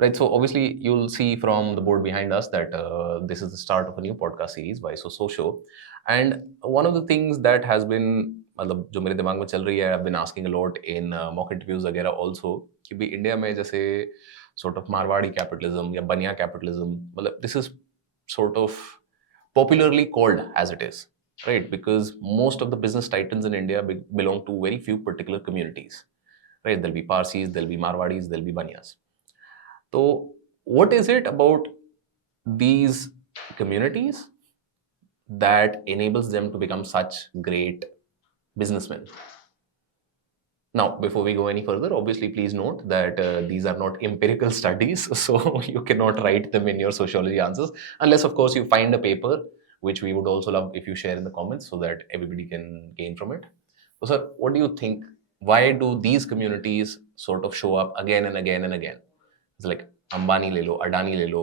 Right, so obviously you'll see from the board behind us that this is the start of a new podcast series by So Socio. And one of the things that has been, मतलब जो मेरे दिमाग में चल रही है, I've been asking a lot in mock interviews वगैरह also, कि भी इंडिया में जैसे sort of मारवाड़ी capitalism या बनिया capitalism, मतलब this is sort of popularly called as it is, right? Because most of the business titans in India belong to very few particular communities, right? There'll be Parsis, there'll be Marwadis, there'll be Baniyas. So, what is it about these communities that enables them to become such great businessmen? Now, before we go any further, obviously, please note that these are not empirical studies, so you cannot write them in your sociology answers, unless, of course, you find a paper, which we would also love if you share in the comments so that everybody can gain from it. So, sir, what do you think? Why do these communities sort of show up again and again and again? It's like Ambani ले लो, अडानी ले लो,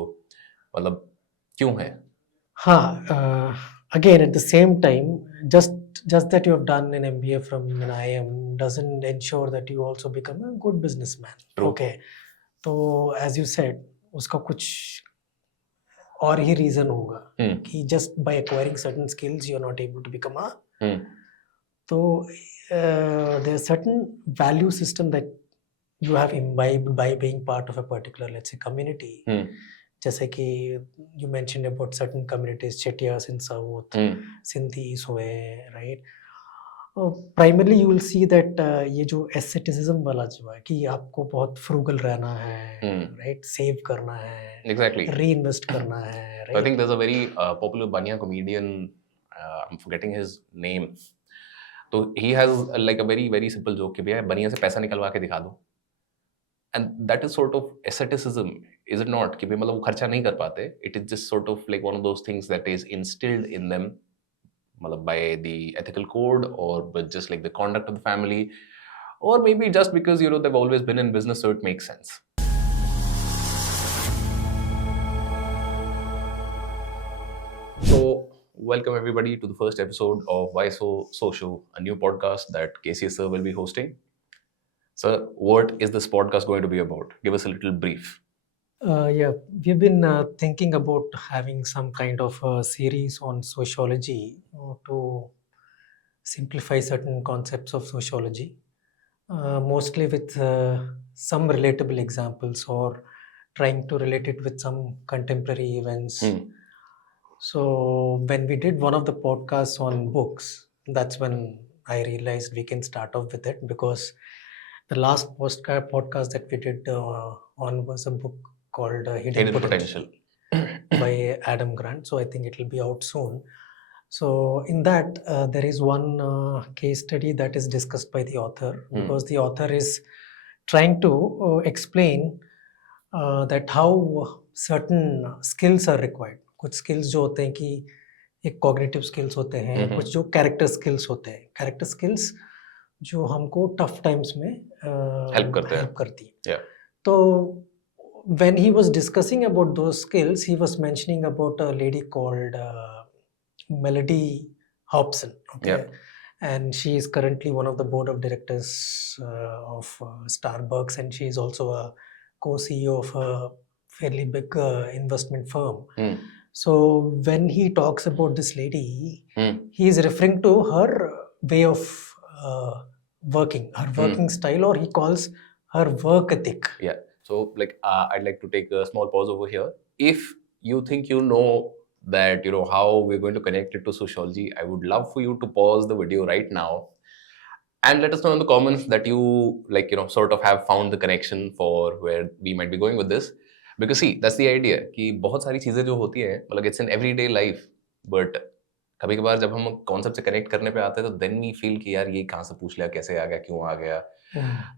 मतलब क्यों है? हाँ, again at the same time, just that you have done an MBA from an IIM doesn't ensure that you also become a good businessman. True. Okay, तो as you said, उसका कुछ और ही reason होगा कि just by acquiring certain skills you're not able to become a. तो there are certain value system that you have imbibed by being part of a particular, let's say, community. जैसे कि you mentioned about certain communities, Chettiars in South, Sindhis हुए, right? Primarily you will see that ये जो aestheticism वाला जो है कि आपको बहुत frugal रहना है, right? Save करना है, Exactly. reinvest करना है, right? So I think there's a very popular Baniya comedian, I'm forgetting his name. So he has like a very, very simple joke कि भैया बनिया से पैसा निकलवा के दिखा दो. And that is sort of aestheticism, is it not? कि भाई मतलब वो खर्चा नहीं कर पाते. It is just sort of like one of those things that is instilled in them, मतलब by the ethical code or with just like the conduct of the family, or maybe just because they've always been in business, so it makes sense. So welcome everybody to the first episode of Why So Socio, a new podcast that KCS sir will be hosting. Sir, what is this podcast going to be about? Give us a little brief. Yeah, we've been thinking about having some kind of a series on sociology to simplify certain concepts of sociology, mostly with some relatable examples or trying to relate it with some contemporary events. So when we did one of the podcasts on books, that's when I realized we can start off with it, because the last podcast that we did on was a book called Hidden Potential by Adam Grant. So I think it will be out soon. So in that, there is one case study that is discussed by the author, because the author is trying to explain that how certain skills are required. कुछ skills जो होते हैं कि एक cognitive skills होते हैं, कुछ जो character skills होते हैं. Character skills जो हमको tough times में help करती है. तो when he was discussing about those skills, he was mentioning about a lady called Melody Hobson. Okay, and she is currently one of the board of directors of Starbucks, and she is also a co-CEO of a fairly big investment firm. So when he talks about this lady, he is referring to her way of working, her working style, or he calls her work ethic. Yeah. So like I'd like to take a small pause over here. If you think you know that how we're going to connect it to sociology, I would love for you to pause the video right now and let us know in the comments that you sort of have found the connection for where we might be going with this. Because see, that's the idea कि बहुत सारी चीजें जो होती हैं, मतलब it's an everyday life, but कभी कभार जब हम कॉन्सेप्ट से कनेक्ट करने पे आते हैं तो then we feel कि यार ये कहाँ से पूछ लिया, कैसे आ गया, क्यों आ गया.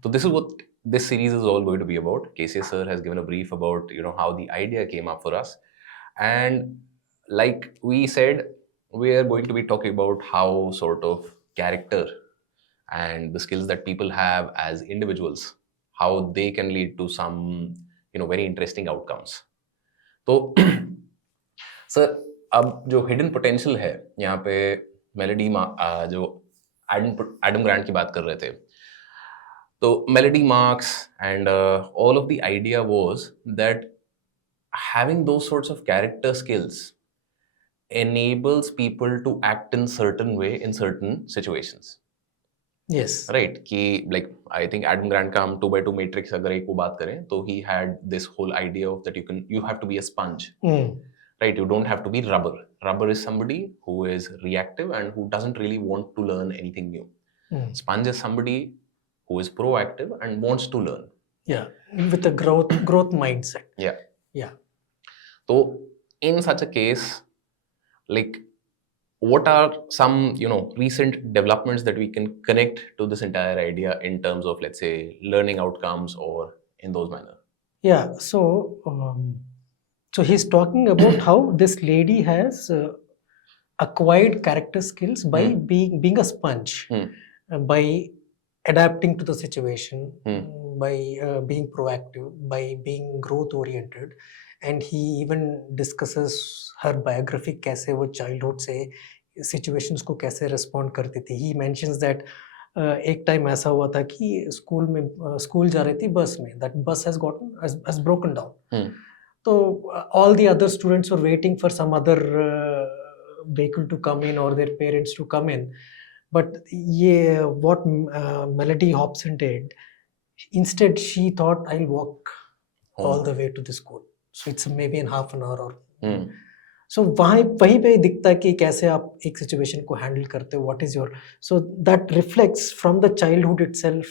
So this is what this series is all going to be about. KC sir has given a brief about how the idea came up for us, and like we said, we are going to be talking about how sort of character and the skills that people have as individuals, how they can lead to some very interesting outcomes. तो sir अब जो hidden potential है, यहाँ पे melody जो Adam grant की बात कर रहे थे, So melody marks and all of the idea was that having those sorts of character skills enables people to act in certain way in certain situations. Yes. Right? कि like I think Adam Grant का हम 2x2 matrix अगर एक वो बात करें तो he had this whole idea of that you have to be a sponge. Right? You don't have to be rubber. Rubber is somebody who is reactive and who doesn't really want to learn anything new. Sponge is somebody who is proactive and wants to learn. Yeah, with a growth mindset. Yeah. Yeah. So in such a case, like what are some recent developments that we can connect to this entire idea in terms of, let's say, learning outcomes or in those manner? Yeah. So he's talking about how this lady has acquired character skills by being a sponge, by adapting to the situation, by being proactive, by being growth oriented. And he even discusses her biography, कैसे वो childhood से situations को कैसे respond करती थी. He mentions that एक time ऐसा हुआ था कि स्कूल जा रही थी बस में, that bus has broken down. So all the other students were waiting for some other vehicle to come in or their parents to come in. But what Melody Hobson did, instead she thought, I'll walk all the way to the school. So it's maybe in half an hour or so वहीं पे दिखता है कि कैसे आप एक situation को handle करते हो, what is your, so that reflects from the childhood itself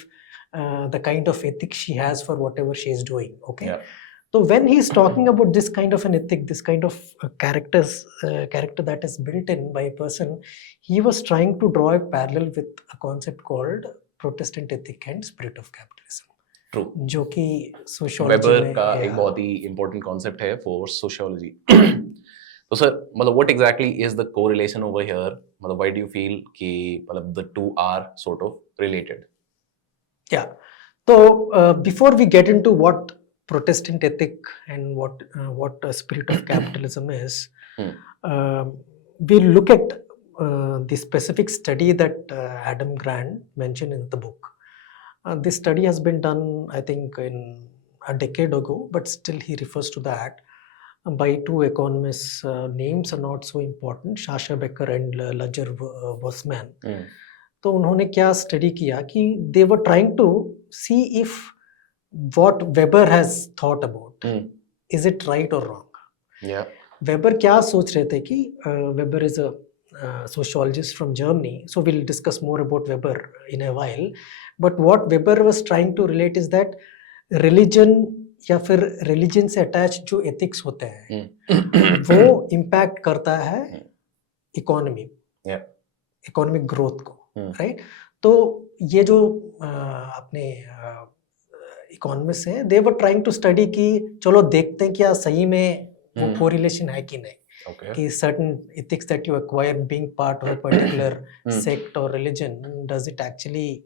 the kind of ethics she has for whatever she is doing. Okay. Yeah. So when he's talking about this kind of an ethic, this kind of character that is built in by a person, he was trying to draw a parallel with a concept called Protestant ethic and spirit of capitalism. True. जो कि sociology weber का एक बहुत ही important concept है for sociology. So sir, what exactly is the correlation over here? Why do you feel कि the two are sort of related? Yeah. So before we get into what Protestant ethic and what a spirit of capitalism is, we look at the specific study that Adam Grant mentioned in the book. This study has been done, I think, in a decade ago, but still he refers to that by two economists. Names are not so important, Sasha Becker and Ludger Wasman. तो उन्होंने क्या study किया कि they were trying to see if what Weber has thought about, is it right or wrong? Yeah. Weber क्या सोच रहे थे कि Weber is a sociologist from Germany, so we'll discuss more about Weber in a while. But what Weber was trying to relate is that religion या फिर religion से attached जो ethics होते हैं वो impact करता है economy, economic growth को, right? तो ये जो अपने economists हैं, they were trying to study कि चलो देखते हैं क्या सही में वो correlation है कि नहीं. Okay. कि certain ethics that you acquire being part of a particular sect or religion, does it actually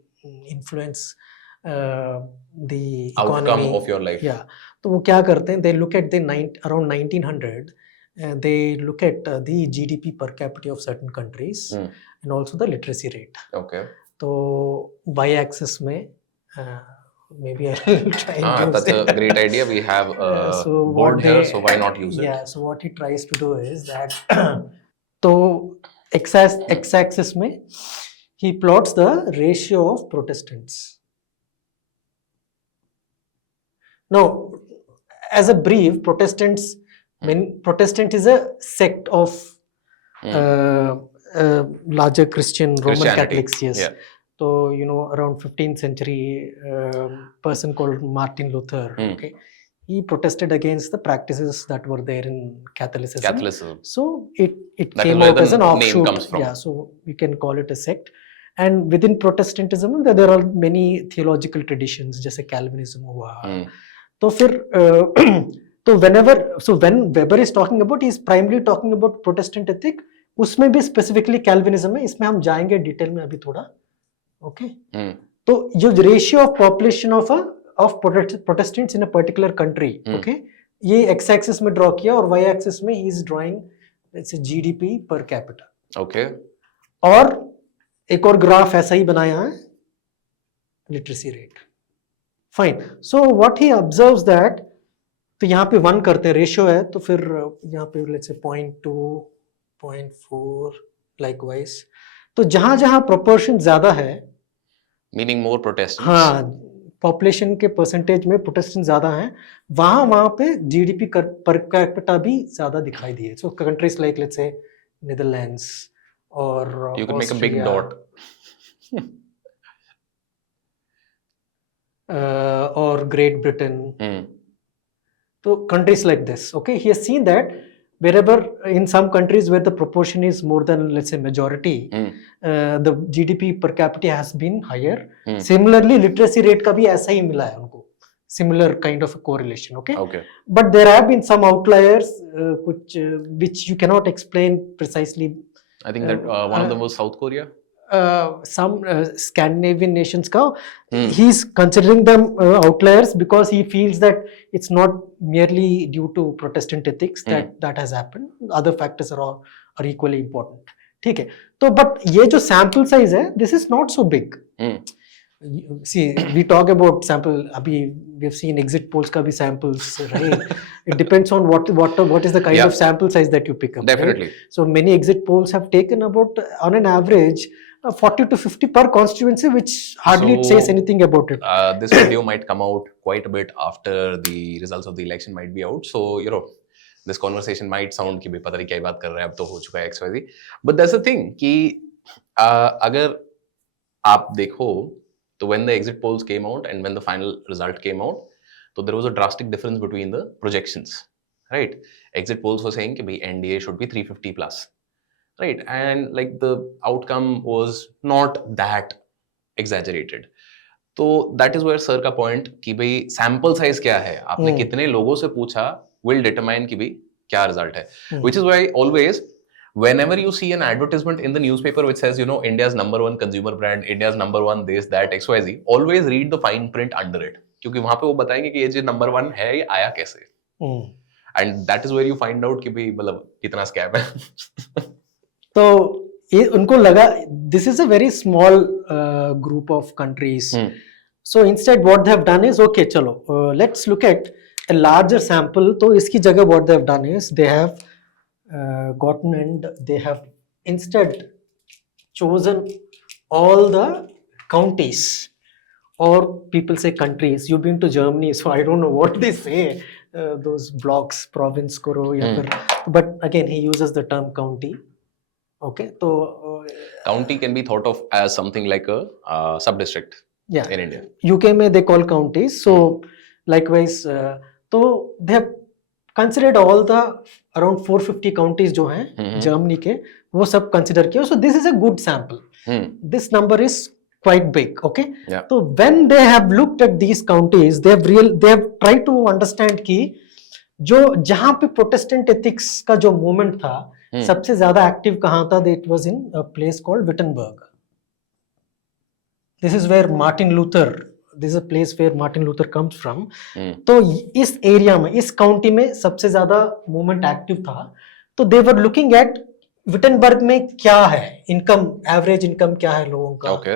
influence the economy, outcome of your life? Yeah. तो वो क्या करते हैं, they look at around 1900 and they look at the GDP per capita of certain countries and also the literacy rate. Okay. तो y-axis में maybe I'll try and use that's it. A great idea. We have a board here, so why not use it? Yeah, so what he tries to do is that तो x-axis में he plots the ratio of Protestants. Now, as a brief, Protestant is a sect of larger Christian Roman Catholics. Yes. Yeah. So, around 15th century, person called Martin Luther, okay, he protested against the practices that were there in Catholicism. So it came out as an offshoot. Yeah, so we can call it a sect. And within Protestantism, there are many theological traditions, जैसे Calvinism हुआ. तो फिर when Weber is talking about, he is primarily talking about Protestant ethic. उसमें भी specifically Calvinism है. इसमें हम जाएंगे डिटेल में अभी थोड़ा. Okay. तो जो ratio of population of Protestants in a particular country, okay, ये x-axis में draw किया और y-axis में he is drawing, let's say, GDP per capita. Okay. और एक और ग्राफ ऐसा ही बनाया है, literacy rate. Fine. So what he observes that, तो यहाँ पे 1 करते हैं, रेशियो है, तो फिर यहाँ पे लेट्स से 0.2 0.4 लाइकवाइज. तो जहां जहां प्रोपोर्शन ज्यादा है, मीनिंग मोर प्रोटेस्टेंट्स, हाँ, पॉपुलेशन के परसेंटेज में प्रोटेस्टेंट ज्यादा हैं, वहां पे जीडीपी पर कैपिटा भी ज्यादा दिखाई दिए. So countries like let's say Netherlands और you can make a big dot. और Great Britain. Hmm. So countries like this, okay, he has seen that wherever in some countries where the proportion is more than let's say majority, the GDP per capita has been higher. Similarly, literacy rate का भी ऐसा ही मिला है उनको, similar kind of a correlation, okay? Okay. But there have been some outliers which you cannot explain precisely. I think that one of them was South Korea. Some Scandinavian nations ka, he's considering them outliers because he feels that it's not merely due to Protestant ethics that has happened. Other factors are equally important. ठीक है, तो but ये जो sample size है, this is not so big. See, we talk about sample. Abhi we've seen exit polls ka bhi samples, right? It depends on what is the kind of sample size that you pick up. Definitely. Right? So many exit polls have taken about on an average 40 to 50 per constituency, which hardly says anything about it. This video might come out quite a bit after the results of the election might be out. So, you know, this conversation might sound कि पता नहीं क्या बात कर रहे हैं, अब तो हो चुका है XYZ. But that's the thing कि अगर आप देखो तो when the exit polls came out and when the final result came out, so there was a drastic difference between the projections, right? Exit polls were saying कि भाई NDA should be 350 plus. Right, and like the outcome was not that exaggerated. तो that is where sir का point कि भाई sample size क्या है, आपने कितने लोगों से पूछा will determine कि भाई क्या result है. Which is why always whenever you see an advertisement in the newspaper which says, you know, India's #1 consumer brand, India's #1 this that XYZ, always read the fine print under it, क्योंकि वहाँ पे वो बताएंगे कि ये जो #1 है ये आया कैसे. And that is where you find out कि भाई मतलब कितना scam है. तो ये उनको लगा this is a very small group of countries. So instead what they have done is, okay, चलो let's look at a larger sample. तो इसकी जगह what they have done is they have gotten and they have instead chosen all the counties, or people say countries. You've been to Germany, so I don't know what they say, those blocks, province करो या फिर, but again he uses the term county. Okay, so county can be thought of as something like a sub-district in India. UK में they call counties. So likewise, तो they have considered all the around 450 counties जो हैं Germany के, वो सब consider किया. So this is a good sample. This number is quite big. Okay. So when they have looked at these counties, they have tried to understand कि जो जहाँ पे प्रोटेस्टेंट एथिक्स का जो मूवमेंट था सबसे ज्यादा एक्टिव कहाँ था, that was in a place called Wittenberg. This is where Martin Luther, this is a place where Martin Luther comes from. तो इस एरिया में, इस काउंटी में सबसे ज्यादा मूवमेंट एक्टिव था. तो दे वर लुकिंग एट विटनबर्ग में क्या है, इनकम, एवरेज इनकम क्या है लोगों का,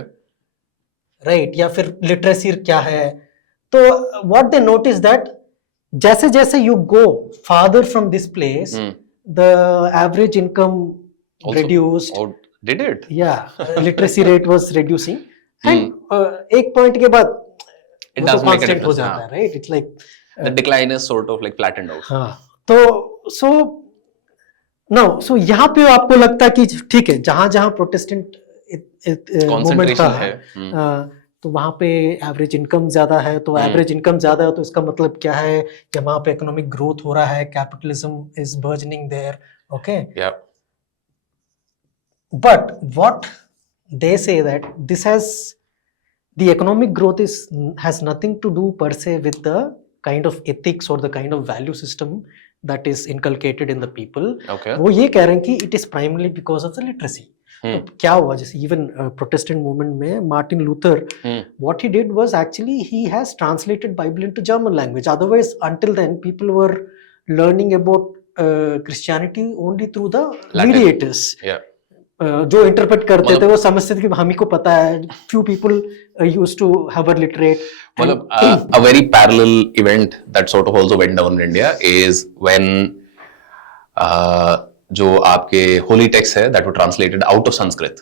राइट, या फिर लिटरेसी क्या है. तो व्हाट दे नोटिस दैट जैसे जैसे you go farther from this place, the average income also reduced. Oh, did it? Yeah, literacy rate was reducing, and एक point के बाद it does make a difference हो जाता है, right? It's like the decline is sort of like flattened out. हाँ, तो so यहाँ पे आपको लगता है कि ठीक है, जहाँ जहाँ प्रोटेस्टेंट मूवमेंट था तो वहाँ पे एवरेज इनकम ज्यादा है. तो एवरेज इनकम ज्यादा है तो इसका मतलब क्या है कि वहाँ पे इकोनॉमिक ग्रोथ हो रहा है, capitalism is burgeoning there. Okay, but what they say that this has the economic growth has nothing to do per se with the kind of ethics और the kind of value system that is inculcated in the people. वो ये कह रहे हैं कि it is primarily because of the literacy. तो क्या हुआ, जैसे इवन प्रोटेस्टेंट मूवमेंट में Martin Luther, what he did was actually he has translated Bible into German language. Otherwise until then people were learning about Christianity only through the mediators. जो interpret करते मतलब थे वो समझते थे कि हम ही को पता है. Few people used to have a literate. मतलब a very parallel event that sort of also went down in India is when जो आपके holy texts है that were translated out of Sanskrit.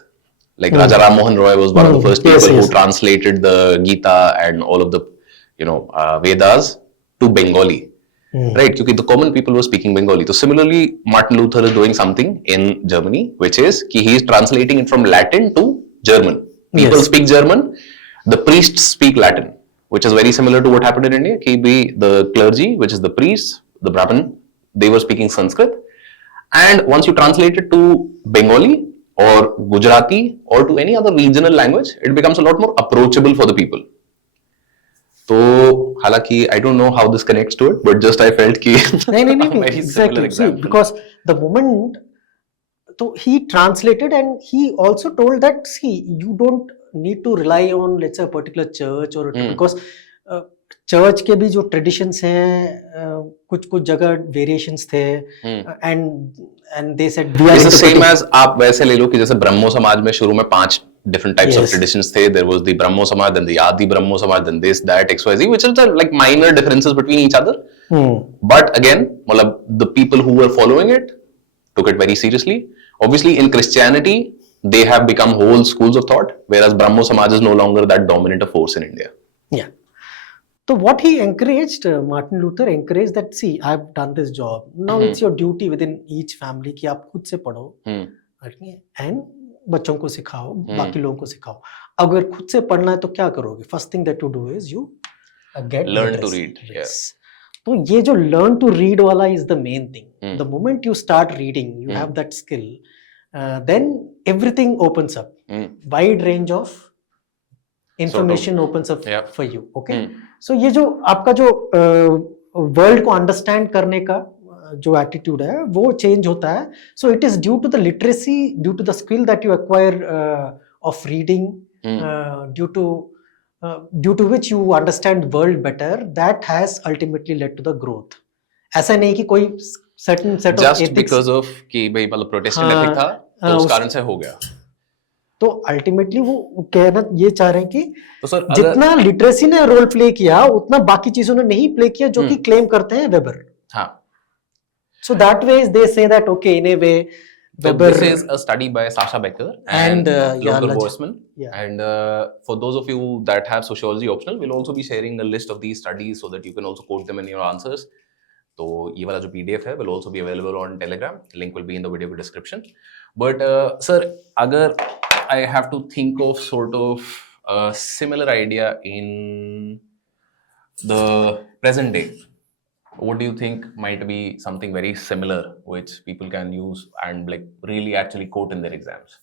Like Raja Ram Mohan Roy was one of the first people who translated the Gita and all of the Vedas to Bengali. Right, क्योंकि the common people were speaking Bengali. So similarly, Martin Luther is doing something in Germany, which is कि he is translating it from Latin to German. People speak German, the priests speak Latin, which is very similar to what happened in India. कि the clergy, which is the priests, the Brahmin, they were speaking Sanskrit, and once you translate it to Bengali or Gujarati or to any other regional language, it becomes a lot more approachable for the people. तो हालांकि I don't know how this connects to it, but just I felt कि नहीं very similar exactly. See, example. because the moment so he translated and he also told that see you don't need to rely on let's say a particular church or because church के भी जो traditions हैं कुछ कुछ जगह variations थे and they said we are same as आप वैसे ले लो कि जैसे ब्रह्मो समाज में शुरू में 5 different types of traditions थे. There was the Brahmo Samaj, then the Adi Brahmo Samaj, then this, that, XYZ, which are like minor differences between each other. But again, the people who were following it took it very seriously. Obviously, in Christianity, they have become whole schools of thought, whereas Brahmo Samaj is no longer that dominant a force in India. Yeah. So what he encouraged, Martin Luther encouraged that, see, I've done this job. Now it's your duty within each family कि आप खुद से पढ़ो and बच्चों को सिखाओ, बाकी लोगों को सिखाओ. अगर खुद से पढ़ना है तो क्या करोगे? First thing that you do is you get learn to read. Yes. तो ये जो learn to read वाला is the main thing. The moment you start reading, you have that skill, then everything opens up. Wide range of information opens up for you. Okay. So ये जो आपका जो world को understand करने का जो attitude है वो चेंज होता है. So it is due to the literacy, due to the skill that you acquire of reading, due to which you understand world better, that has ultimately led to the growth. ऐसा नहीं कि कोई certain set of ethics just because of कि भाई मतलब Protestant ethic था तो उस कारण से हो गया. तो अल्टीमेटली वो कहना ये चाह रहे हैं कि तो सर जितना लिटरेसी ने रोल प्ले किया उतना बाकी चीजों ने नहीं प्ले किया जो कि क्लेम करते हैं वेबर. हाँ. So that way they say that okay in a way Weber. So this is a study by Sasha Becker and Lothar Borsman. And for those of you that have sociology optional, we'll also be sharing a list of these studies so that you can also quote them in your answers. तो ये वाला जो PDF है will also be available on Telegram. Link will be in the video description. But sir, अगर I have to think of sort of a similar idea in the present day, what do you think might be something very similar which people can use and like really actually quote in their exams?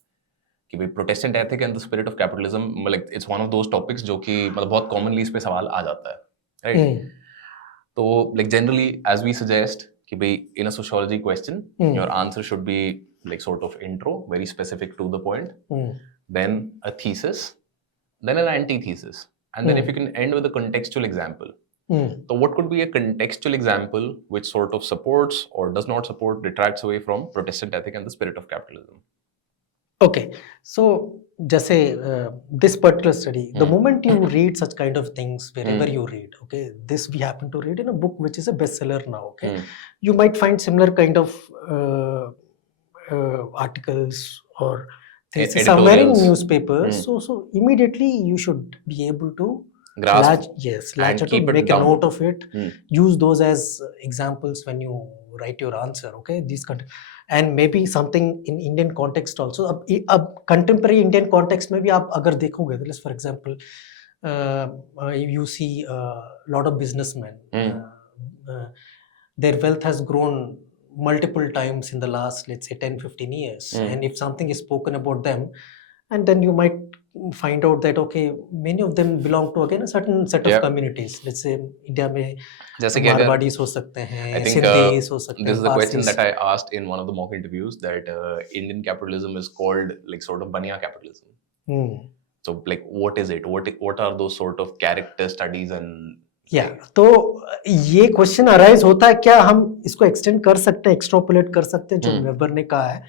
कि भाई Protestant ethic and the spirit of capitalism, like it's one of those topics जो कि मतलब बहुत commonly इस पे सवाल आ जाता है, right? तो like generally as we suggest कि भाई in a sociology question your answer should be like sort of intro, very specific to the point, then a thesis, then an antithesis, and then if you can end with a contextual example. So what could be a contextual example which sort of supports or does not support, detracts away from Protestant ethic and the spirit of capitalism? Okay, so जैसे this particular study, the moment you read such kind of things wherever you read, okay, this we happen to read in a book which is a bestseller now, okay, you might find similar kind of articles or things somewhere in newspapers. So immediately you should be able to grasp, latch it, make a note of it, use those as examples when you write your answer. Okay, these and maybe something in Indian context also. अब contemporary Indian context में भी आप अगर देखोगे, let's for example, you see a lot of businessmen, their wealth has grown multiple times in the last, let's say 10-15 years, and if something is spoken about them, and then you might find out that okay, many of them belong to again a certain set of communities. Let's say India में मारवाड़ीस हो सकते हैं, सिंधीस हो सकते हैं. This is the question that I asked in one of the mock interviews, that Indian capitalism is called like sort of Baniya capitalism. So like what is it? What are those sort of character studies and तो ये question arise होता है, क्या हम इसको extend कर सकते हैं, एक्सट्रापोलेट कर सकते हैं जो वेबर ने कहा है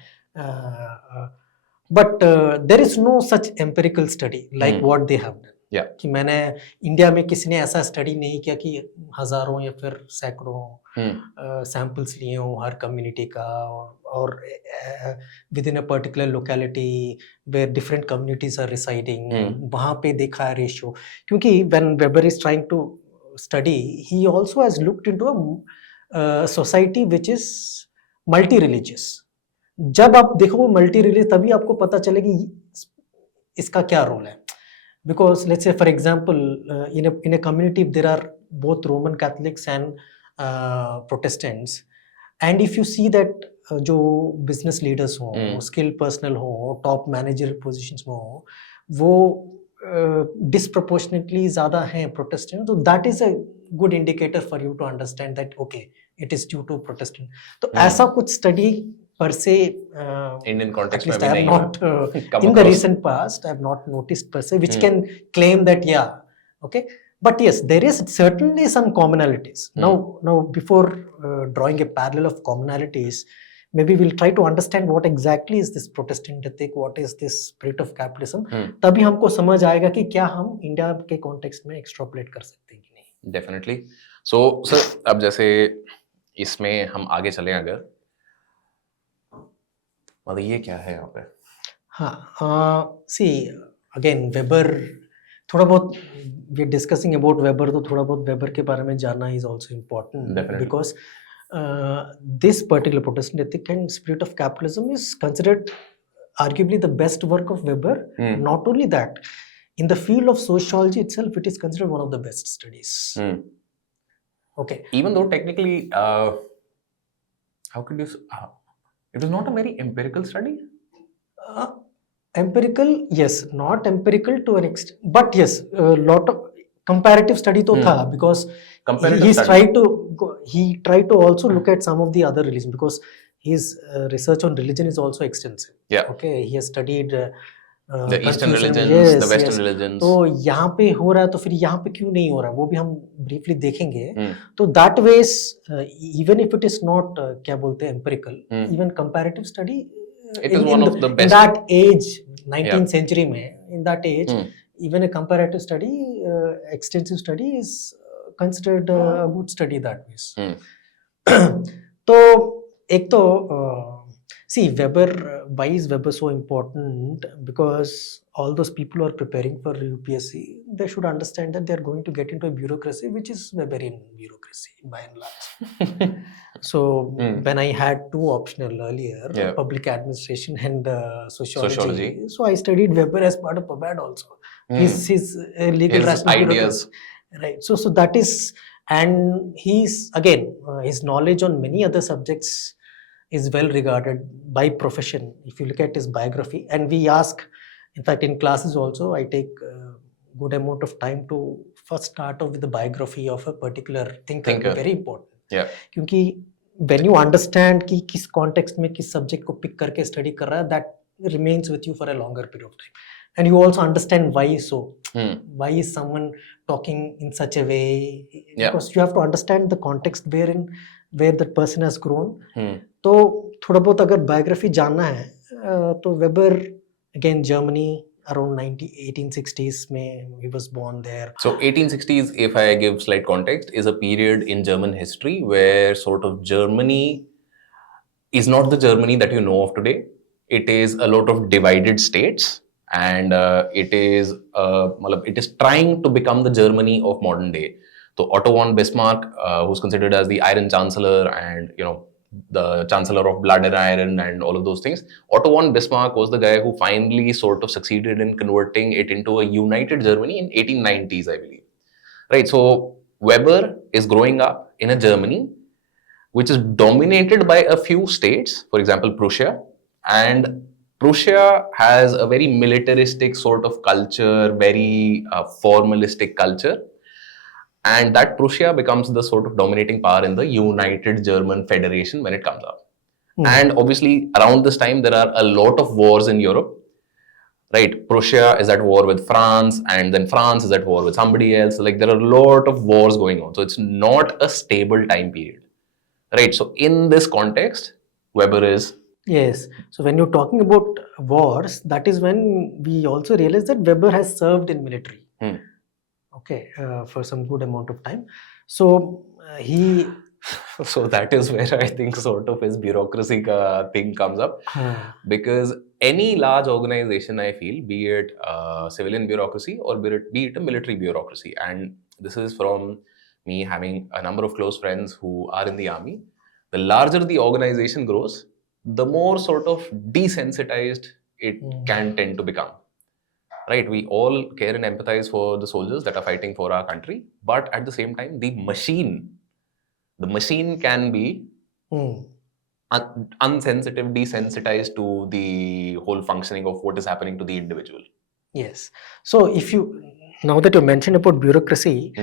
But there is no such empirical study like what they have done. Yeah. कि मैंने इंडिया में किसी ने ऐसा स्टडी नहीं किया कि हजारों या फिर सैकड़ों सैंपल्स लिए हों हर कम्युनिटी का और within a particular locality where different communities are residing वहाँ पे देखा है रेशियो. क्योंकि when Weber is trying to study he also has looked into a society which is multi religious. जब आप देखो वो मल्टी रिलीजियस तभी आपको पता चलेगी इसका क्या रोल है. Because let's say, for example, in a community, if there are both Roman Catholics and Protestants, and if you see that जो business leaders हो, skilled personnel हो, top manager positions में हो, वो disproportionately ज़्यादा हैं Protestant, so that is a good indicator for you to understand that okay, it is due to Protestant. तो ऐसा कुछ study per se Indian context at least में I भी have नहीं not in the recent past I have not noticed per se which can claim that okay, but yes, there is certainly some commonalities. Now before drawing a parallel of commonalities, maybe we'll try to understand what exactly is this Protestant ethic, what is this spirit of capitalism. तभी हमको समझ आएगा कि क्या हम India के context में extrapolate कर सकते हैं कि नहीं. डेफिनेटली. सो सर, अब जैसे इसमें हम आगे चलें अगर, मतलब ये क्या है यहाँ पे? हाँ, सी अगेन वेबर थोड़ा बहुत we are discussing about Weber, तो थोड़ा बहुत वेबर के बारे में जानना is also important because this particular Protestant ethic and spirit of capitalism is considered arguably the best work of Weber. Not only that, in the field of sociology itself, it is considered one of the best studies. Okay. Even though technically, how could you... it was not a very empirical study? Empirical, yes. Not empirical to an extent. But yes, a lot of comparative study to tha, because he tried to also look at some of the other religions, because his research on religion is also extensive. Yeah. Okay, he has studied the Eastern religions, the Western religions. तो यहाँ पे हो रहा है तो फिर यहाँ पे क्यों नहीं हो रहा है वो भी हम briefly देखेंगे. तो that ways, even if it is not क्या बोलते हैं empirical, even comparative study, it is one of the best. In that age, 19th century में, in that age, even a comparative study, extensive study is considered a good study that ways. तो एक तो see Weber, why is Weber so important? Because all those people who are preparing for UPSC, they should understand that they are going to get into a bureaucracy which is Weberian bureaucracy by and large. So when I had two optional earlier, public administration and sociology, so I studied Weber as part of PubAd also. His legal rational ideas, right? So that is, and he's again his knowledge on many other subjects is well regarded by profession. If you look at his biography, and we ask, in fact in classes also, I take good amount of time to first start off with the biography of a particular thinker. Very important. Yeah. क्योंकि when you understand कि किस context में किस subject को pick करके study कर रहा है, that remains with you for a longer period of time. And you also understand why so. Why is someone talking in such a way? Because you have to understand the context where that person has grown. तो थोड़ा बहुत अगर biography जानना है तो Weber, again Germany, around 1860s में he was born there. So 1860s, if I give slight context, is a period in German history where sort of Germany is not the Germany that you know of today. It is a lot of divided states, and it is trying to become the Germany of modern day. So Otto von Bismarck, who's considered as the Iron Chancellor, and the Chancellor of Blood and Iron and all of those things. Otto von Bismarck was the guy who finally sort of succeeded in converting it into a united Germany in 1890s, I believe. Right. So Weber is growing up in a Germany which is dominated by a few states, for example, Prussia, and Prussia has a very militaristic sort of culture, very formalistic culture. And that Prussia becomes the sort of dominating power in the United German Federation when it comes up. And obviously, around this time, there are a lot of wars in Europe. Right? Prussia is at war with France, and then France is at war with somebody else. Like, there are a lot of wars going on. So it's not a stable time period. Right? So in this context, Weber is Yes. So when you're talking about wars, that is when we also realize that Weber has served in military. Okay, for some good amount of time. So he. So that is where I think sort of his bureaucracy thing comes up. Because any large organization, I feel, be it civilian bureaucracy or be it a military bureaucracy, and this is from me having a number of close friends who are in the army, the larger the organization grows, the more sort of desensitized it can tend to become. Right? We all care and empathize for the soldiers that are fighting for our country, but at the same time, the machine can be unsensitive, desensitized to the whole functioning of what is happening to the individual. Yes. So if you, now that you mentioned about bureaucracy,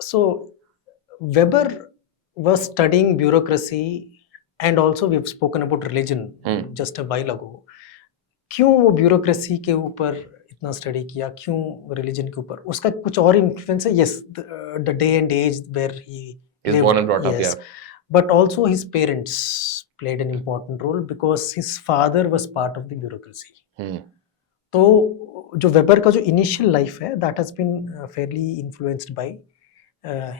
so Weber was studying bureaucracy, and also we've spoken about religion just a while ago. क्यों वो bureaucracy के ऊपर इतना study किया, क्यों religion के ऊपर? उसका कुछ और इन्फ्लुएंस है? Yes, the day and age where he is born and brought up, yes, but also his parents played an important role because his father was part of the bureaucracy. तो जो weber का जो initial life है, that has been fairly influenced by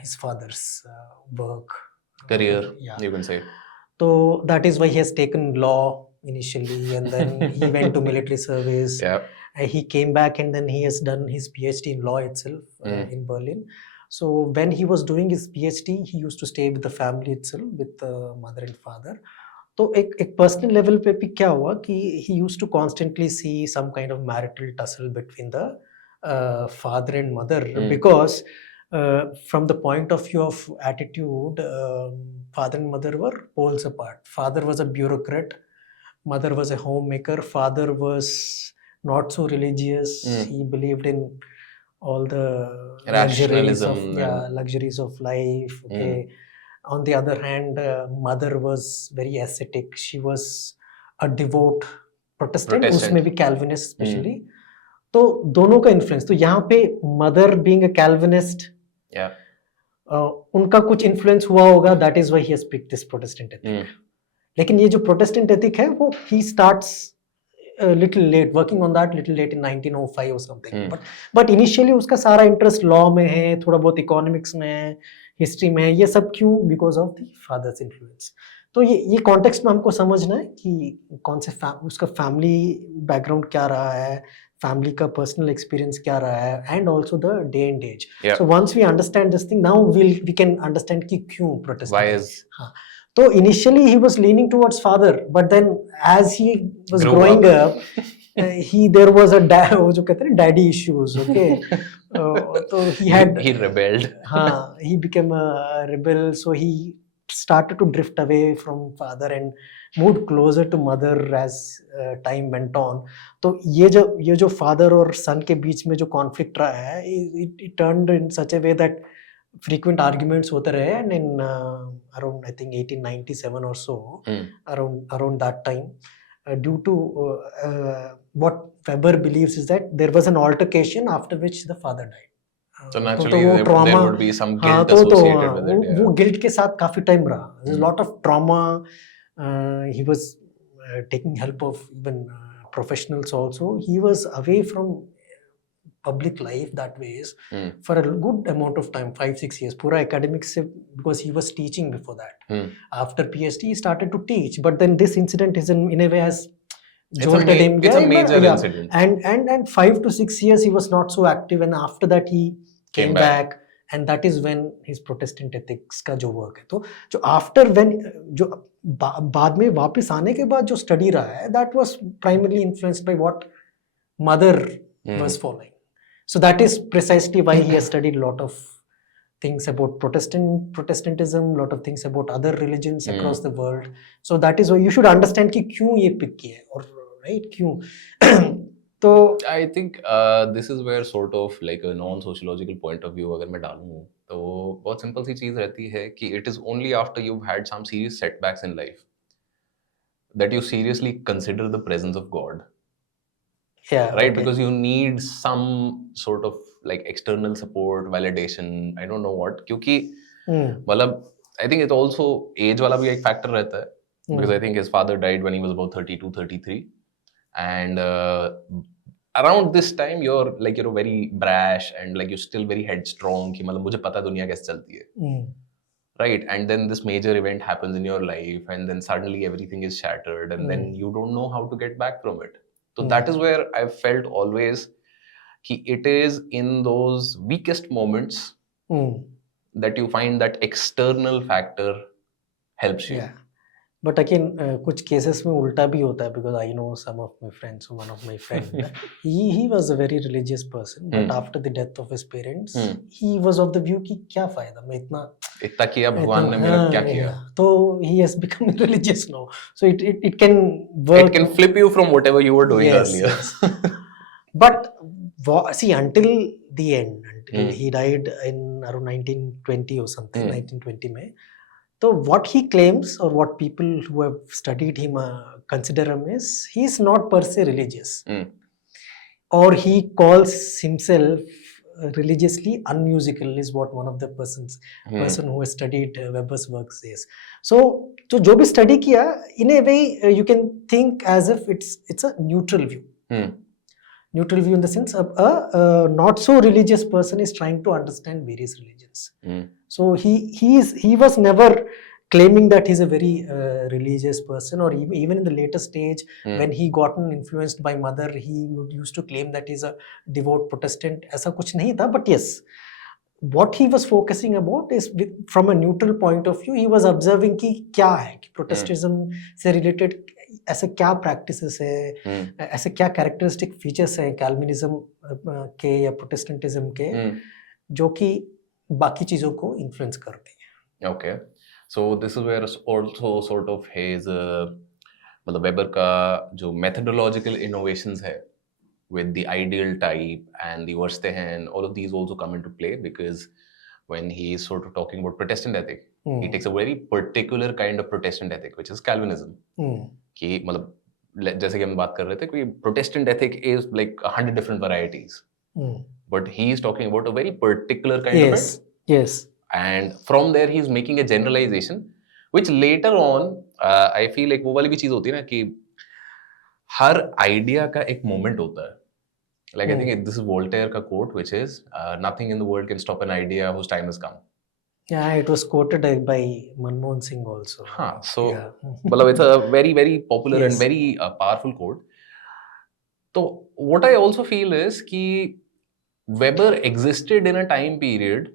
his father's work, career, you can say. So that is why he has taken law initially, and then he went to military service. He came back, and then he has done his PhD in law itself in Berlin. So when he was doing his PhD, he used to stay with the family itself, with the mother and father. तो एक personal level पे भी क्या हुआ कि he used to constantly see some kind of marital tussle between the father and mother, because from the point of view of attitude, father and mother were poles apart. Father was a bureaucrat, mother was a homemaker. Father was not so religious. He believed in all the luxuries of life. Okay. On the other hand, mother was very ascetic. She was a devout Protestant. उसमें भी Calvinist especially. तो दोनों का influence. तो यहाँ पे mother being a Calvinist, उनका कुछ influence हुआ होगा. That is why he has picked this Protestant ethic. लेकिन ये जो Protestant ethic है, वो he starts a little late, working on that little late in 1905 or something. But initially उसका सारा interest law में है, थोड़ा बहुत economics में है, हिस्ट्री में है. ये सब क्यों? Because of the father's influence. तो ये कॉन्टेक्स्ट में हमको समझना है कि कौन से उसका फैमिली बैकग्राउंड क्या रहा है, फैमिली का पर्सनल एक्सपीरियंस क्या रहा है, and also the day and age. So once we understand this thing, now we can understand कि क्यों प्रोटेस्टेंट. हाँ, तो initially he was leaning towards father, but then as he was growing up, there was a वो जो कहते हैं daddy issues. Okay. So he rebelled. He became a rebel, so he started to drift away from father and moved closer to mother as time went on. तो ये जो father और son के बीच में जो conflict रहा है, it turned in such a way that frequent arguments होते रहे, and in around I think 1897 or so, around that time, due to what Weber believes is that there was an altercation after which the father died. So naturally there would be some guilt associated with it. वो guilt के साथ काफी time रहा. There's a lot of trauma. He was taking help of even professionals also. He was away from public life that ways for a good amount of time, 5-6 years. पूरा academics से, because he was teaching before that. After PhD he started to teach, but then this incident is in a way has jolted him. It's a major incident. And 5 to 6 years he was not so active, and after that he came back, and that is when his Protestant ethics का जो work है. तो जो after when जो बाद में वापस आने के बाद जो study रहा है, that was primarily influenced by what mother was following. So that is precisely why he has studied a lot of things about Protestantism, a lot of things about other religions across the world. So that is why you should understand कि क्यों ये pick किया है, और right क्यों. तो I think this is where sort of like a non-sociological point of view अगर मैं डालूँ, तो बहुत simple सी चीज़ रहती है कि it is only after you've had some serious setbacks in life that you seriously consider the presence of God. Yeah, right, because you need some sort of like external support, validation, I don't know what, क्योंकि मतलब I think it also age वाला भी एक factor रहता है. because I think his father died when he was about 32, 33. And around this time, you're very brash and like you're still very headstrong. कि मतलब मुझे पता दुनिया कैसे चलती है. Right, and then this major event happens in your life, and then suddenly everything is shattered, and then you don't know how to get back from it. So that is where I felt always that it is in those weakest moments that you find that external factor helps you. Yeah. But again, कुछ cases में उल्टा भी होता है, because I know some of my friends, one of my friend, he was a very religious person, but after the death of his parents, he was of the view कि क्या फायदा, मैं इतना किया, भगवान ने मेरा क्या किया? तो he has become religious now. So it can work. It can flip you from whatever you were doing earlier. Yes. But see, until the end, until he died in around 1920 or something, 1920 में. So what he claims, or what people who have studied him consider him, is he's not per se religious, or he calls himself religiously unmusical, is what one of the person who has studied Weber's work says. So जो भी study किया, in a way you can think as if it's a neutral view. Neutral view in the sense a not so religious person is trying to understand various religions. So he was never claiming that he's a very religious person, or even in the later stage when he gotten influenced by mother, he used to claim that he's a devout Protestant. ऐसा कुछ नहीं था, but yes, what he was focusing about is from a neutral point of view. He was observing कि क्या है, कि Protestantism से related ऐसे क्या practices है, ऐसे क्या characteristic features हैं Calvinism के या Protestantism के, जो कि बाकी चीजों को influence करती हैं. Okay, so this is where also sort of his मतलब वेबर का जो methodological innovations है with the ideal type and the Verstehen, all of these also come into play, because when he is sort of talking about Protestant ethic, he takes a very particular kind of Protestant ethic, which is Calvinism. कि मतलब जैसे कि हम बात कर रहे थे कि Protestant ethic is like 100 different varieties, but he is talking about a very particular kind of it. Yes. And from there he is making a generalization, which later on I feel like वो वाली भी चीज होती है ना कि हर idea का एक मोमेंट होता है. Like I think this is Voltaire ka quote, which is nothing in the world can stop an idea whose time has come. Yeah, it was quoted by Manmohan Singh also. So it's a very, very popular and very powerful quote. So what I also feel is that Weber existed in a time period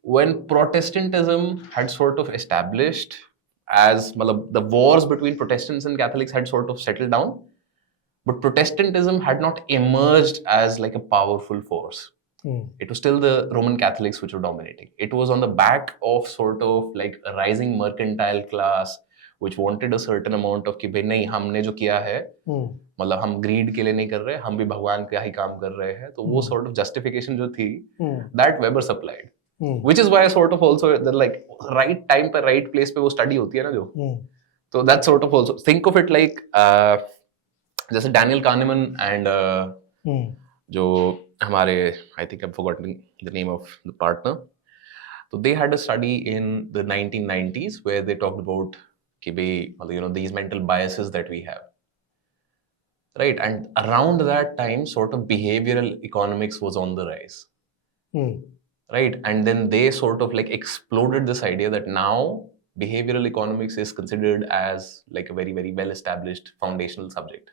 when Protestantism had sort of established, as the wars between Protestants and Catholics had sort of settled down, but Protestantism had not emerged as like a powerful force. It was still the Roman Catholics which were dominating. It was on the back of sort of like a rising mercantile class which wanted a certain amount of कि भाई नहीं, हमने जो किया है मतलब हम greed के लिए नहीं कर रहे, हम भी भगवान का ही काम कर रहे हैं. तो वो sort of justification जो थी, that Weber supplied. Which is why sort of also the like right time पर right place पे वो study होती है ना जो. So that sort of also think of it like जैसे Daniel Kahneman and जो हमारे I think I've forgotten the name of the partner. So they had a study in the 1990s where they talked about कि भाई these mental biases that we have. Right, and around that time sort of behavioral economics was on the rise. Right, and then they sort of like exploded this idea that now behavioral economics is considered as like a very, very well established foundational subject.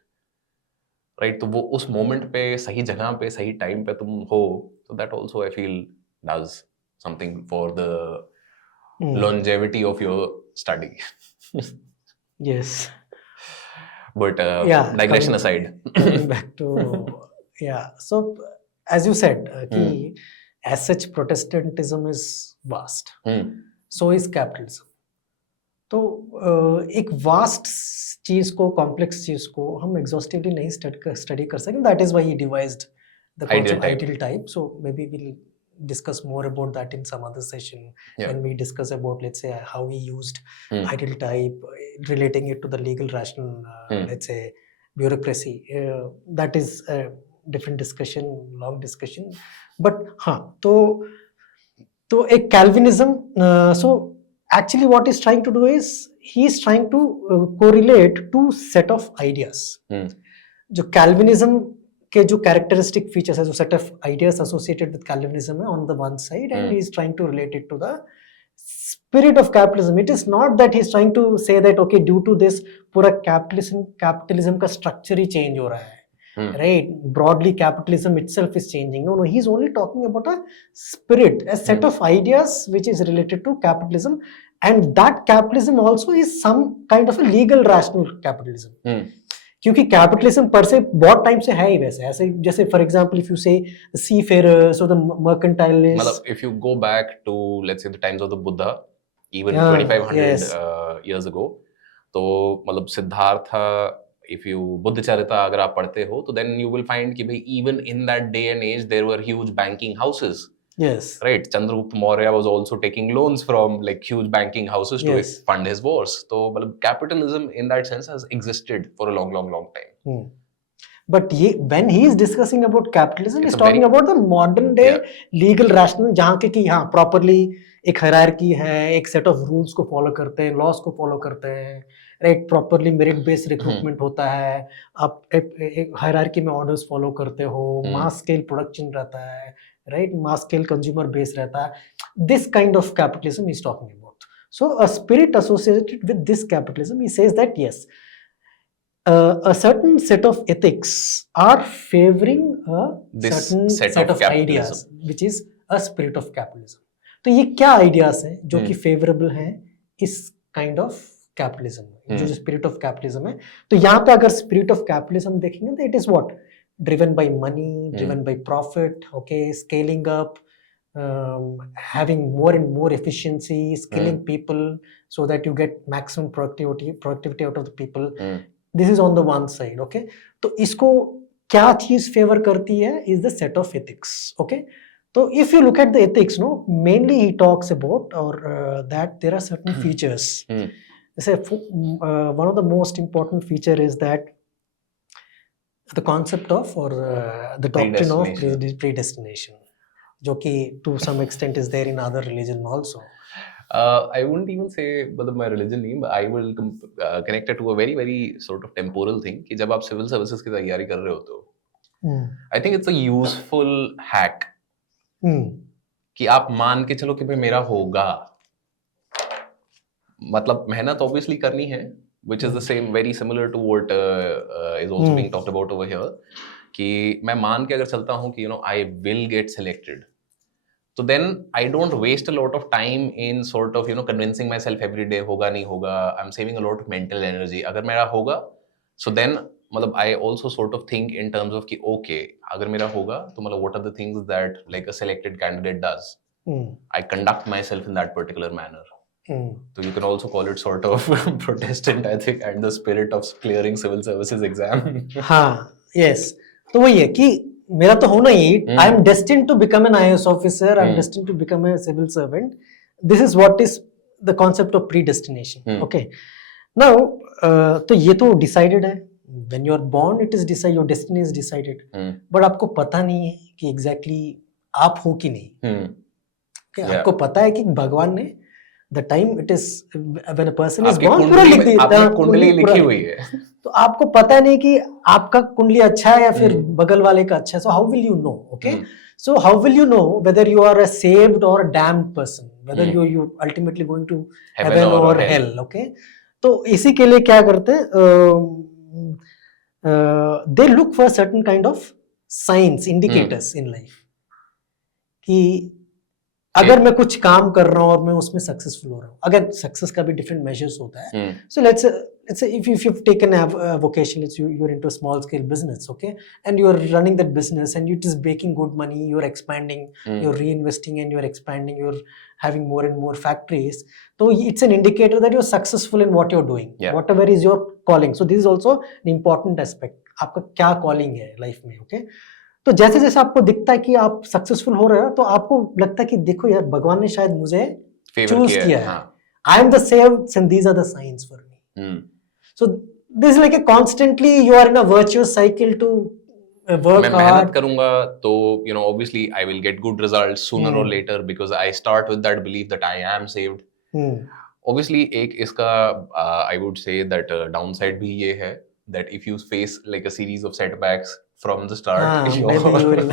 Right, तो वो उस moment पे सही जगह पे सही time पे तुम हो, so that also I feel does something for the longevity of your study. Yes. But digression aside, coming back to so as you said कि as such Protestantism is vast, so is capitalism. तो एक vast चीज को, complex चीज को हम exhaustively नहीं study कर सकते. That is why he devised the concept ideal type. So may be will discuss more about that in some other session when we discuss about, let's say, how he used ideal type, relating it to the legal rational, let's say, bureaucracy. That is a different discussion, long discussion. But तो एक Calvinism, so actually what he's trying to do is he is trying to correlate two set of ideas. जो Calvinism के जो characteristic features है, जो set of ideas associated with Calvinism है on the one side, and he is trying to relate it to the spirit of capitalism. It is not that he is trying to say that okay, due to this पूरा capitalism का structure ही change हो रहा है. Right, broadly capitalism itself is changing. No, he's only talking about a spirit, a set of ideas which is related to capitalism, and that capitalism also is some kind of a legal rational capitalism. क्योंकि capitalism per se बहुत time से है ही वैसे, ऐसे जैसे for example if you say the seafarers or the mercantilists, मतलब if you go back to let's say the times of the Buddha, even 2500 years ago, तो मतलब सिद्धार्था, if you बुद्ध चरिता अगर आप पढ़ते हो तो then you will find कि भाई even in that day and age there were huge banking houses. Yes. Right. Chandragupta Maurya was also taking loans from like huge banking houses to fund his wars. So मतलब capitalism in that sense has existed for a long time. But when he is discussing about capitalism, he's talking about the modern day legal rational, जहाँ के कि हाँ properly एक hierarchy है, एक set of rules को follow करते हैं, laws को follow करते हैं, right? Properly merit based recruitment होता है, आप एक hierarchy में orders follow करते हो, mass scale production रहता है, right? Mass scale consumer base रहता है. This kind of capitalism he's talking about. So a spirit associated with this capitalism, he says that yes, a certain set of ethics are favoring a certain set of ideas, which is a spirit of capitalism. तो ये क्या ideas हैं जो कि favorable हैं इस kind of capitalism में, जो spirit of capitalism है. तो यहाँ पे अगर spirit of capitalism देखेंगे तो it is what? Driven by money, driven by profit, okay, scaling up, having more and more efficiency, skilling people so that you get maximum productivity out of the people. This is on the one side, okay. तो इसको क्या चीज favour करती है is the set of ethics, okay. So if you look at the ethics, no, mainly he talks about or that there are certain features. One of the most important feature is that the concept of or the doctrine of predestination, जो कि to some extent is there in other religion also. I wouldn't even say मतलब my religion नहीं, I will connect it to a very sort of temporal thing कि जब आप civil services की तैयारी कर रहे होते हो, I think it's a useful hack कि आप मान के चलो कि भाई मेरा होगा, मतलब मेहनत obviously करनी है, which is the same very similar to what is also being talked about over here, कि मैं मान के अगर चलता हूँ कि I will get selected. So then I don't waste a lot of time in sort of convincing myself every day होगा नहीं होगा. I'm saving a lot of mental energy. अगर मेरा होगा, so then मतलब I also sort of think in terms of कि okay, अगर मेरा होगा तो मतलब what are the things that like a selected candidate does. I conduct myself in that particular manner. So you can also call it sort of Protestant ethic and the spirit of clearing civil services exam. हाँ, yes. तो वही है कि मेरा तो होना ही, I am destined to become an IAS officer, I am destined to become a civil servant. This is what is the concept of predestination. Okay. Now, तो ये तो decided है. When you are born, it is decided, your destiny is decided. But आपको पता नहीं है कि exactly आप हो कि नहीं. Okay, आपको पता है कि भगवान ने the time it is when a person is born पूरा लिख दी, कुंडली लिखी हुई है. तो आपको पता नहीं कि आपका कुंडली अच्छा है या फिर बगल वाले का अच्छा है. So how will you know? Okay. So how will you know whether you are a saved or a damned person, whether you ultimately going to heaven or hell? Okay. तो इसी के लिए क्या करते हैं, they look for certain kind of signs, indicators in life कि अगर मैं कुछ काम कर रहा हूँ और मैं उसमें सक्सेसफुल हो रहा हूँ, अगर सक्सेस का भी डिफरेंट मेजर्स होता है. So let's say if you've taken a vocation, you're into a small scale business, okay, and you're running that business and it is making good money, you're expanding, you're reinvesting and you're expanding, you're having more and more factories. So it's an indicator that you're successful in what you're doing, whatever is your calling. So this is also an important aspect. आपका क्या calling है life में, okay. तो जैसे जैसे आपको दिखता है कि आप सक्सेसफुल हो रहे हो तो आपको लगता है कि देखो यार भगवान ने शायद मुझे चूज किया है. I am the saved and these are the signs for me. So this like a constantly you are in a virtuous cycle to work मैं मेहनत करूंगा तो obviously I will get good results sooner or later because I start with that belief that I am saved. obviously एक इसका I would say that downside भी ये है that if you face like a series of setbacks from the start, maybe you will.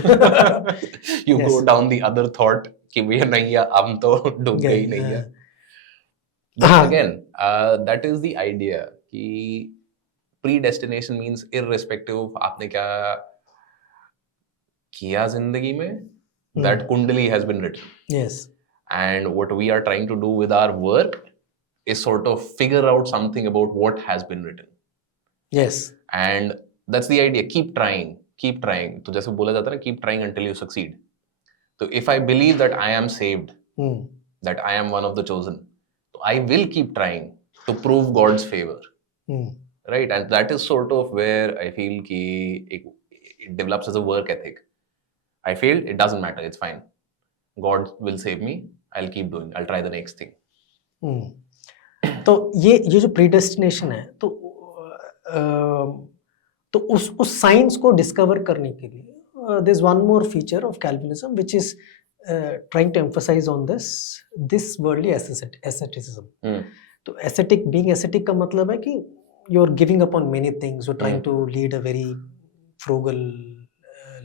you go Yes. down the other thought कि भैया नहीं है हम तो डूब गए ही नहीं है. But हाँ. again, that is the idea कि predestination means irrespective of आपने क्या किया जिंदगी में, that kundali has been written. Yes. And what we are trying to do with our work is sort of figure out something about what has been written. Yes. And that's the idea. Keep trying. Keep trying. तो जैसे बोला जाता है ना, keep trying until you succeed. So if I believe that I am saved, that I am one of the chosen, so I will keep trying to prove God's favor. Right? And that is sort of where I feel कि it develops as a work ethic. I failed, it doesn't matter, it's fine. God will save me, I'll keep doing, I'll try the next thing. तो ये जो predestination है तो उस science को discover करने के लिए there is one more feature of Calvinism which is trying to emphasize on this worldly aestheticism. तो being ascetic का मतलब है कि you're giving up on many things, you're trying to lead a very frugal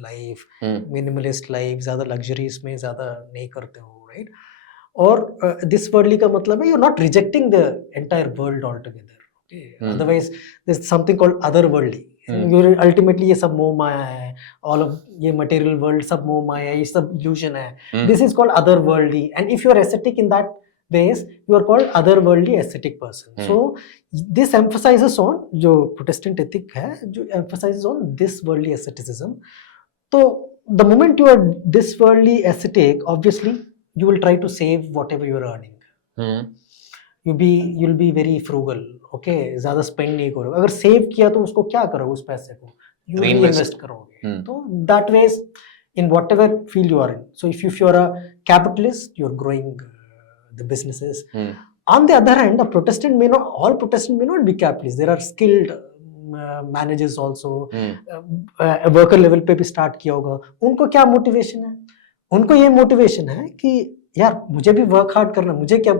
life, minimalist life, ज़्यादा luxuries में ज़्यादा नहीं करते हो, right? और this worldly का मतलब है you're not rejecting the entire world altogether. Okay? Otherwise there's something called otherworldly. You're ultimately ये सब मोह माया है, all of ये material world सब मोह माया है, ये सब illusion है. This is called otherworldly, and if you're ascetic in that ways, you are called otherworldly ascetic person. So this emphasizes on जो Protestant ethic है, जो emphasizes on this worldly asceticism. So the moment you are this worldly ascetic, obviously you will try to save whatever you are earning. You'll be very frugal, okay? ज़्यादा spend नहीं करोगे. अगर save किया तो उसको क्या करोगे उस पैसे को? You reinvest करोगे. तो that ways in whatever field you are in. So if you're a capitalist, you're growing the businesses. On the other hand, all Protestant may not be capitalists. There are skilled managers also. Worker level पे भी start किया होगा. उनको क्या motivation है? उनको ये motivation है कि यार मुझे भी work hard करना, मुझे क्या,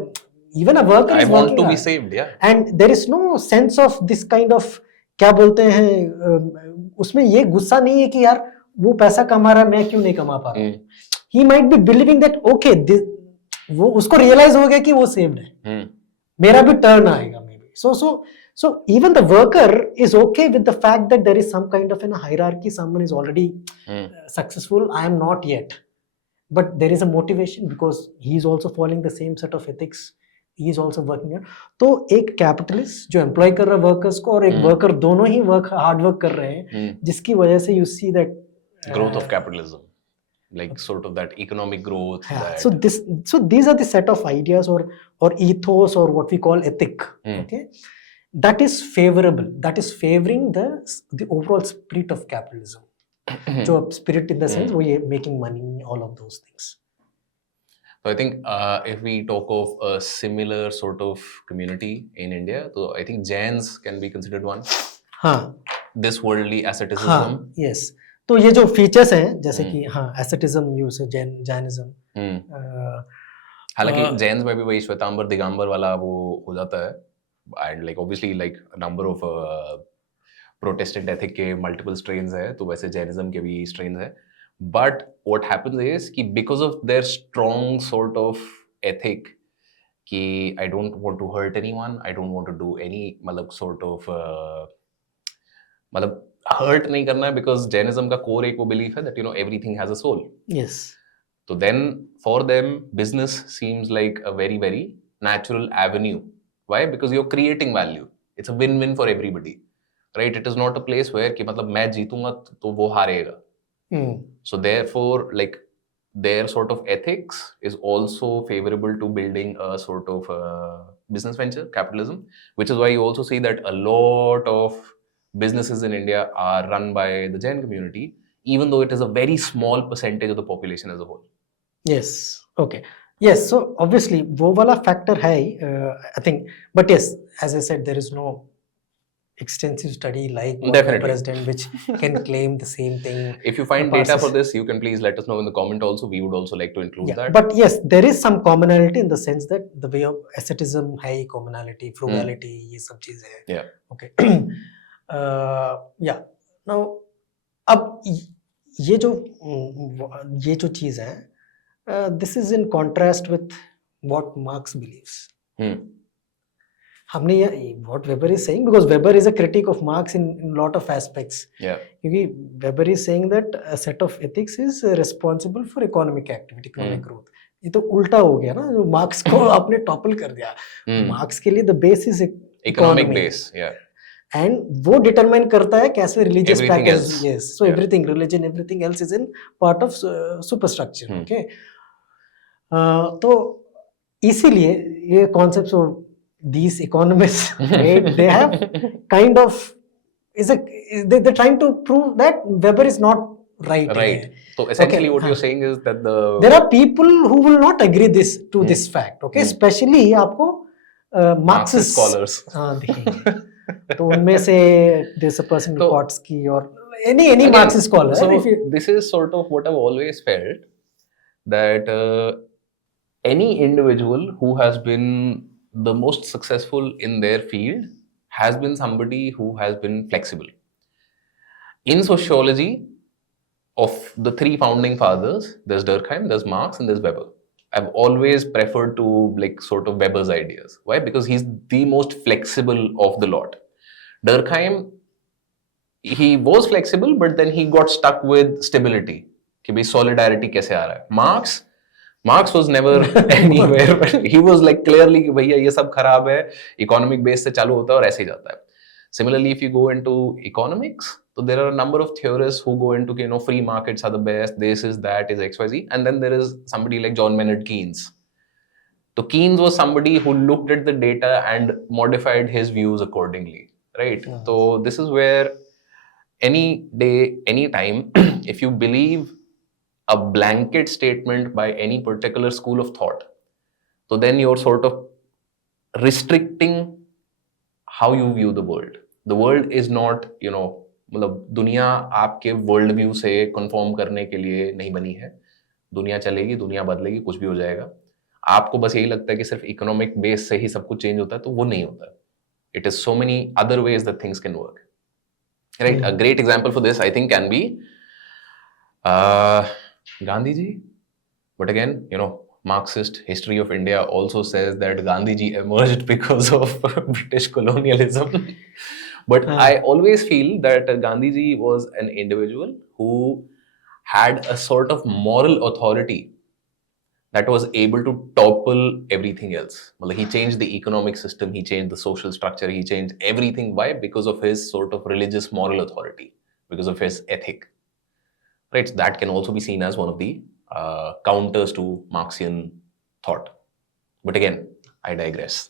even a worker is working hard. I want to be saved, yeah. And there is no sense of this kind of क्या बोलते हैं उसमें ये गुस्सा नहीं है कि यार वो पैसा कमा रहा है मैं क्यों नहीं कमा पा रहा. He might be believing that okay वो उसको realize हो गया कि वो saved है, मेरा भी turn आएगा maybe. So even the worker is okay with the fact that there is some kind of a hierarchy. Someone is already successful, I am not yet, but there is a motivation because he is also following the same set of ethics. He is also working on. तो एक capitalist जो employ कर रहा है workers को और एक worker दोनों ही hard work कर रहे हैं, जिसकी वजह से you see that growth of capitalism, like sort of that economic growth. Yeah. So these are the set of ideas or ethos or what we call ethic. Okay, that is favorable. That is favoring the overall spirit of capitalism. जो spirit in the sense वो ये making money, all of those things. So I think if we talk of a similar sort of community in India, so I think Jains can be considered one. हाँ. This worldly asceticism. हाँ. Yes. तो ये जो features हैं जैसे कि हाँ asceticism use Jainism. हालांकि Jains में भी वही श्वेतांबर दिगंबर वाला वो हो जाता है, and like obviously like a number of Protestant ethic के multiple strains है, तो वैसे Jainism के भी strains है. But what happens is कि because of their strong sort of ethic कि I don't want to hurt anyone, I don't want to do any मतलब sort of मतलब hurt नहीं करना है, because Jainism का core एक वो belief है that you know everything has a soul. Yes. So then for them business seems like a very very natural avenue. Why? Because you're creating value. It's a win-win for everybody, right? It is not a place where कि मतलब मैं जीतूंगा तो वो हारेगा. So therefore, like their sort of ethics is also favorable to building a sort of business venture, capitalism, which is why you also see that a lot of businesses in India are run by the Jain community, even though it is a very small percentage of the population as a whole. Yes. Okay. Yes. So obviously, वो वाला factor है, I think. But yes, as I said, there is no extensive study like what Definitely. President, which can claim the same thing. If you find data for this, you can please let us know in the comment also. We would also like to include that. But yes, there is some commonality in the sense that the way of asceticism है, commonality, frugality, ये सब चीजें हैं. Yeah. Okay. Yeah. Now, अब ये जो चीज है, this is in contrast with what Marx believes. हमने ये what Weber is saying, because Weber is a critic of Marx in lot of aspects. Yeah. क्योंकि Weber is saying that a set of ethics is responsible for economic activity, economic growth. ये तो उल्टा हो गया ना, जो marks को आपने टॉपल कर दिया. मार्क्स के लिए the base is economic base. Yeah. And वो डिटरमाइन करता है कैसे religious Everything practice. else. Yes. So Yeah. everything, religion, everything else is in part of superstructure. Okay. तो इसीलिए ये concepts of these economists, right, they have kind of they're trying to prove that Weber is not right. Right. So essentially, Okay. what you're saying is that there are people who will not agree to this fact. Okay, especially आपको Marxist scholars दिखेंगे. तो उनमें से there's a person Kotsky or any again, Marxist scholar. So right? this is sort of what I've always felt, that any individual who has been the most successful in their field has been somebody who has been flexible. In sociology, of the three founding fathers, there's Durkheim, there's Marx, and there's Weber. I've always preferred to like sort of Weber's ideas. Why? Because he's the most flexible of the lot. Durkheim, he was flexible, but then he got stuck with stability. कि भाई solidarity कैसे आ रहा है? Marx was never anywhere, but he was like clearly कि भैया ये सब खराब है, economic base से चालू होता है और ऐसे ही जाता है. Similarly, if you go into economics, so there are a number of theorists who go into, you know, free markets are the best, this is that is XYZ, and then there is somebody like John Maynard Keynes. So Keynes was somebody who looked at the data and modified his views accordingly, right? Yes. So this is where any day, any time, if you believe a blanket statement by any particular school of thought, so then you're sort of restricting how you view the world. The world is not, you know, मतलब दुनिया आपके world view से confirm करने के लिए नहीं बनी है. दुनिया चलेगी, दुनिया बदलेगी, कुछ भी हो जाएगा. आपको बस यही लगता है कि सिर्फ इकोनॉमिक बेस से ही सब कुछ चेंज होता है, तो वो नहीं होता है. It is so many other ways that things can work. Right? A great example for this, I think, can be Gandhi ji. But again, you know, Marxist history of India also says that Gandhi ji emerged because of British colonialism. But I always feel that Gandhi ji was an individual who had a sort of moral authority that was able to topple everything else. Well, he changed the economic system, he changed the social structure, he changed everything. Why? Because of his sort of religious moral authority, because of his ethic. Right? So that can also be seen as one of the counters to Marxian thought. But again, I digress.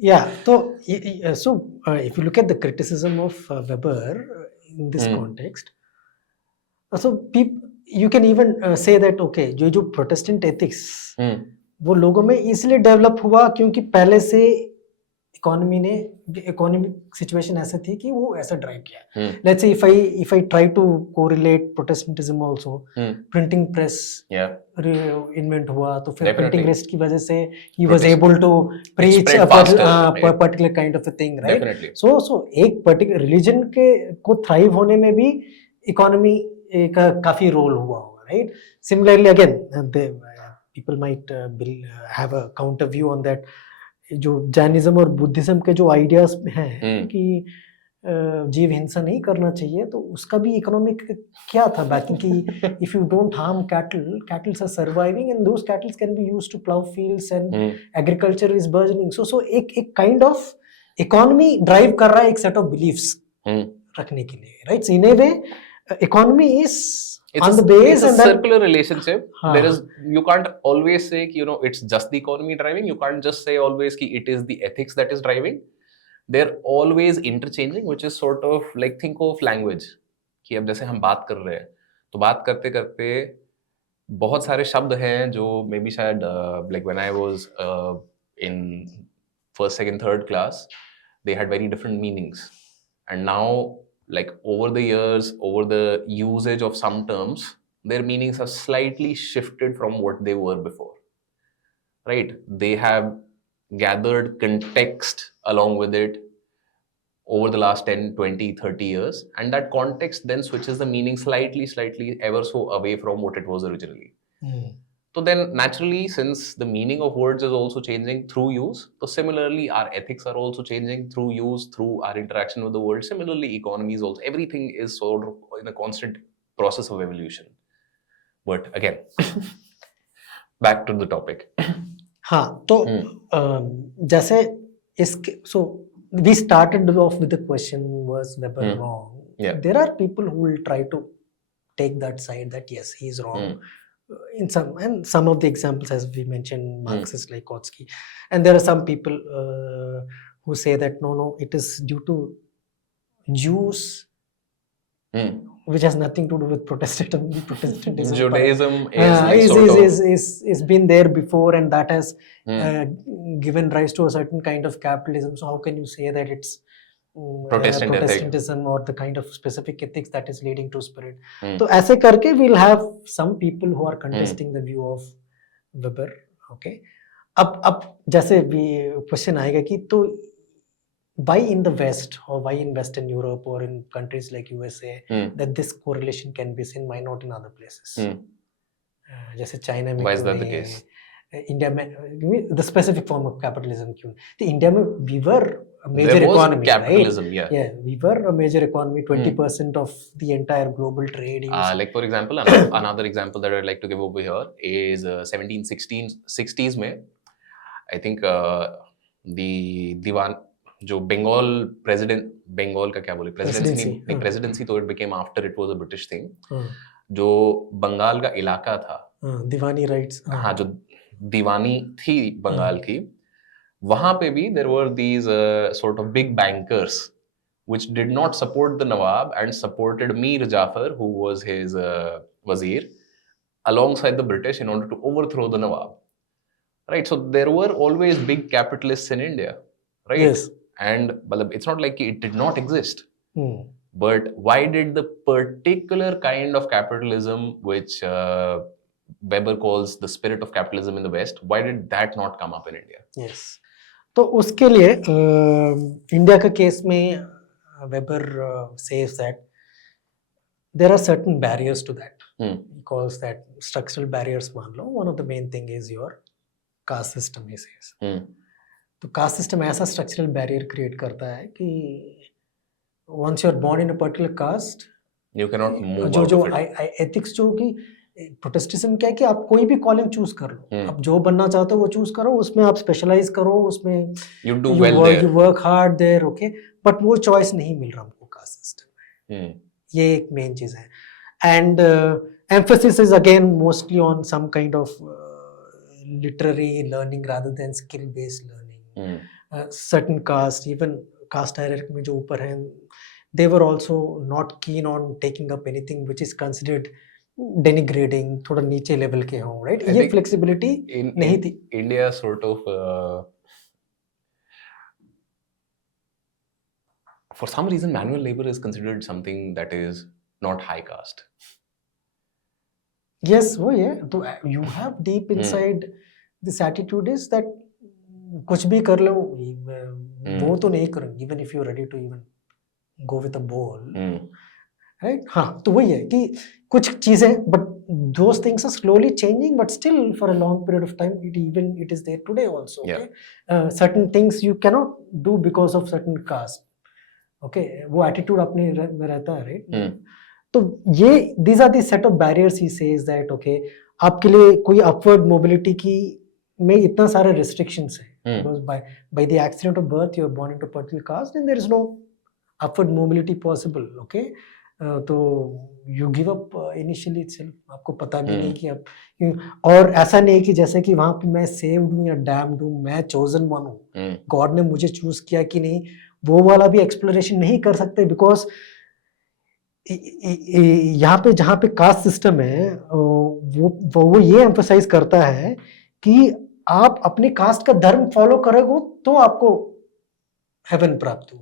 Yeah, so if you look at the criticism of Weber in this context, so you can even say that okay, जो Protestant ethics वो लोगों में इसलिए develop हुआ क्योंकि पहले से economic situation ऐसा थी कि वो ऐसा ड्राइव किया. Let's say if I try to correlate Protestantism also, printing press invent हुआ तो फिर printing press की वजह से he was able to preach a particular kind of a thing, right? Definitely. So एक particular religion को thrive होने में भी इकोनॉमी का काफी रोल हुआ होगा, right? Similarly, again, people might have a counter view on that. जो जैनिज्म और बुद्धिज्म के जो आइडियाज हैं कि जीव हिंसा नहीं करना चाहिए, तो उसका भी इकोनॉमिक क्या था बैकिंग कि if you don't harm cattles are surviving and those cattles can be used to plough fields and agriculture is burgeoning. So एक काइंड ऑफ इकोनॉमी ड्राइव कर रहा है एक सेट ऑफ बिलीफ्स रखने के लिए, right? So in A way economy is on the base, it's a and circular relationship. There is, you can't always say, you know, it's just the economy driving. You can't just say always कि it is the ethics that is driving. They're always interchanging, which is sort of like think of language. कि अब जैसे हम बात कर रहे हैं, तो बात करते करते बहुत सारे शब्द हैं जो मे बी शायद like when I was in first, second, third class, they had very different meanings. And now, like over the years, over the usage of some terms, their meanings have slightly shifted from what they were before, right? They have gathered context along with it over the last 10, 20, 30 years, and that context then switches the meaning slightly ever so away from what it was originally. So then naturally, since the meaning of words is also changing through use, so similarly our ethics are also changing through use, through our interaction with the world. Similarly, economies also, everything is sort of in a constant process of evolution. But again, back to the topic. हाँ, तो जैसे इसके so we started off with the question, was Weber wrong? Yeah. There are people who will try to take that side that yes, he is wrong. In some of the examples, as we mentioned, Marxist like Kautsky, and there are some people who say that no, it is due to Jews, which has nothing to do with Protestantism. Judaism is been there before, and that has given rise to a certain kind of capitalism. So how can you say that it's Protestantism or the kind of specific ethics that is leading to spirit? So ऐसे करके we'll have some people who are contesting the view of Weber. Okay. अब जैसे भी question आएगा कि तो why in the West or why in Western Europe or in countries like USA that this correlation can be seen, why not in other places? जैसे China में why is that the case? India में the specific form of capitalism क्यों? The India में we were a major there was economy, capitalism, right? Yeah, we were a major economy. 20% of the entire global trade. Like for example, another example that I'd like to give over here is 1760s में, I think the Diwan जो Bengal president, Bengal का क्या बोले, presidency तो it became after it was a British thing. जो बंगाल का इलाका था, दीवानी राइट्स, हाँ, जो दीवानी थी बंगाल की, वहां पे भी there were these sort of big bankers which did not support the Nawab and supported Mir Jafar, who was his wazir, alongside the British in order to overthrow the Nawab. Right, so there were always big capitalists in India, right? Yes. And it's not like it did not exist. But why did the particular kind of capitalism which Weber calls the spirit of capitalism in the West, why did that not come up in India? Yes. तो उसके लिए India के case में Weber says that there are certain barriers to that. He calls that structural barriers. मान लो, one of the main thing is your caste system, he says. तो caste system ऐसा structural barrier create करता है कि once you are born in a particular caste, you cannot move जो ethics जो कि Protestantism क्या है कि आप कोई भी कॉलिंग चूज कर लो, आप जो बनना चाहते हो वो चूज करो, उसमें आप स्पेशलाइज करो, उसमें you work hard there, okay, but वो चॉइस नहीं मिल रहा हमको कास्ट सिस्टम में. ये एक मेन चीज है. And emphasis is again mostly on some kind of literary learning rather than skill based learning. Certain caste, even caste hierarchy में जो ऊपर हैं, they were also not keen on taking up anything which is considered denigrating, थोड़ा नीचे level के हों, right? ये flexibility नहीं थी. India sort of for some reason manual labor is considered something that is not high caste. Yes, वो ये तो you have deep inside this attitude is that कुछ भी कर लो, वो तो नहीं करूँगी, even if you're ready to even go with a ball, right? हाँ, तो वही है कि कुछ चीजें, but those things are slowly changing, but still for a long period of time it is there today also. Okay, certain things you cannot do because of certain caste. Okay, वो attitude अपने में रहता है, right? तो ये these are the set of barriers he says that okay, आपके लिए कोई upward mobility की में इतना सारे restrictions हैं. Because by the accident of birth you are born into a particular caste and there is no upward mobility possible. Okay, तो you give up initially itself. आपको पता भी नहीं कि आप, और ऐसा नहीं कि जैसे कि वहाँ पे मैं saved हूँ या damned हूँ, मैं chosen one हूँ, God ने मुझे choose किया कि नहीं, वो वाला भी exploration नहीं कर सकते because यहाँ पे जहाँ पे कास्ट सिस्टम है वो ये एम्फसाइज करता है कि आप अपने कास्ट का धर्म फॉलो करोगे तो आपको heaven प्राप्त हो,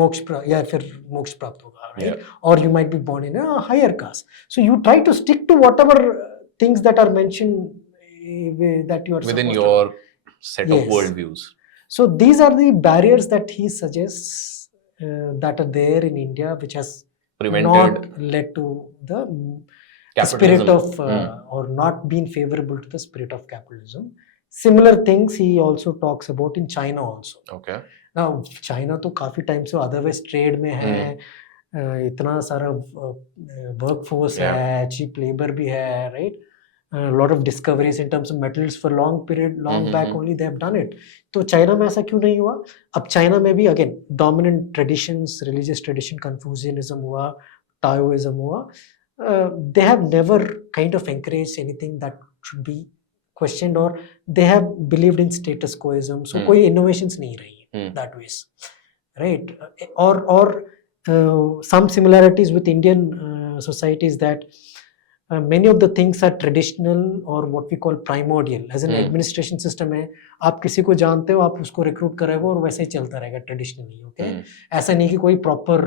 मोक्ष या फिर मोक्ष प्राप्त होगा, right? Or you might be born in a higher caste. So you try to stick to whatever things that are mentioned that you are within supposed your to. set of worldviews. So these are the barriers that he suggests that are there in India, which has not led to the spirit of or not been favorable to the spirit of capitalism. Similar things he also talks about in China also. Okay. Now China तो काफी time से otherwise trade में है, इतना सारा workforce है, cheap labour भी है, right? A lot of discoveries in terms of metals for long period, long back only they have done it. तो चाइना में ऐसा क्यों नहीं हुआ? अब चाइना में भी again dominant traditions, religious tradition, Confucianism हुआ, Taoism हुआ, they have never kind of encouraged anything that should be questioned, or they have believed in status quoism. So कोई innovations नहीं रही that ways, right? Or some similarities with Indian societies that many of the things are traditional or what we call primordial. As an administration system है, आप किसी को जानते हो, आप उसको रिक्रूट करेगा और वैसे ही चलता रहेगा ट्रेडिशनली, ओके? ऐसा नहीं कि कोई प्रॉपर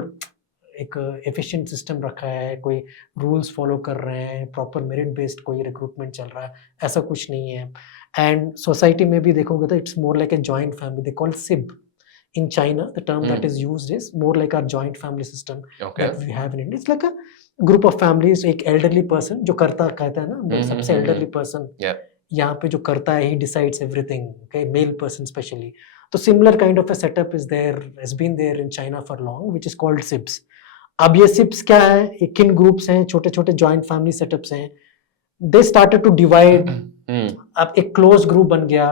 एक एफिशिएंट सिस्टम रखा है, कोई रूल्स फॉलो कर रहे हैं, प्रॉपर मेरिट बेस्ड कोई रिक्रूटमेंट चल रहा है, ऐसा कुछ नहीं है. एंड सोसाइटी में भी देखोगे तो it's more like a joint family, they call सिब. In China, the term that is used is more like our joint family system that we have in India. It's like a group of families. एक elderly person जो करता कहता है ना, सबसे elderly person यहाँ पे जो करता है, he decides everything. Okay, male person especially. तो similar kind of a setup is there, has been there in China for long, which is called SIBs. अब ये SIBs क्या है? ये किन groups हैं? छोटे छोटे joint family setups हैं. They started to divide. अब एक close group बन गया.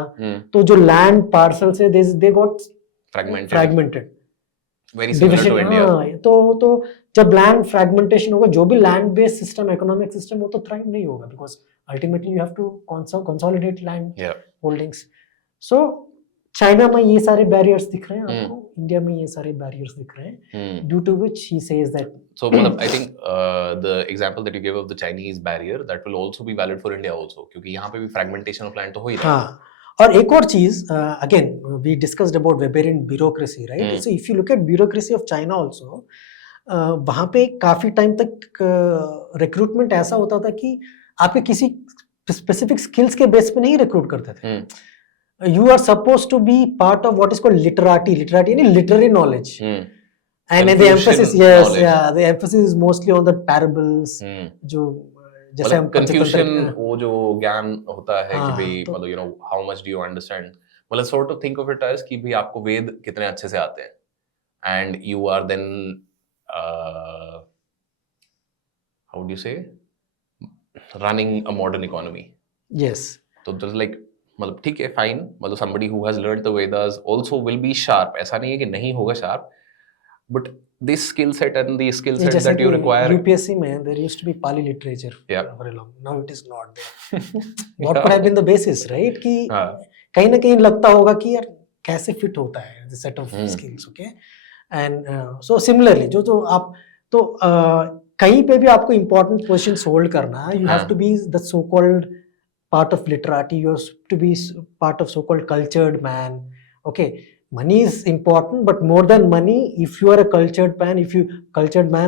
तो जो land parcels है, they got fragmented. Very similar to India. तो जब लैंड फ्रैगमेंटेशन होगा, जो भी land based system, economic system, वो तो थ्राइव नहीं होगा, because ultimately you have to consolidate land holdings. So China में ये सारे बैरियर्स दिख रहे हैं आपको, इंडिया में ये सारे बैरियर्स दिख रहे हैं, due to which he says that. So I think the example that you gave of the Chinese barrier, that will also be valid for India also, क्योंकि यहाँ पे भी fragmentation of land तो हो ही रहा है. और एक और चीज, again we discussed about Weberian bureaucracy, right? So if you look at bureaucracy of China also, वहां पे काफी टाइम तक रिक्रूटमेंट ऐसा होता था कि आपके किसी स्पेसिफिक स्किल्स के बेस पे नहीं रिक्रूट करते थे. You are suppose to be part of what is called literati यानी literary knowledge. And the emphasis is mostly on the parables, जो जैसे हम कंफ्यूजन, वो जो ज्ञान होता है कि भाई मतलब you know how much do you understand, मतलब sort of think of it as कि भाई आपको वेद कितने अच्छे से आते हैं, and you are then how do you say running a modern economy. Yes. तो जस्ट लाइक मतलब ठीक है, फाइन, मतलब somebody who has learned the Vedas also will be sharp. ऐसा नहीं है कि नहीं होगा sharp, but this skill set and the skill set that you require. UPSC में there used to be Pali literature for a long. Now it is not there. What could have been the basis, right? कि कहीं ना कहीं लगता होगा कि यार कैसे fit होता है the set of skills, okay? And so similarly, जो आप तो कहीं पे भी आपको important positions hold करना, you have to be the so-called part of literati, you have to be part of so-called cultured man, okay? Money is important, but more than money, if you are a cultured man,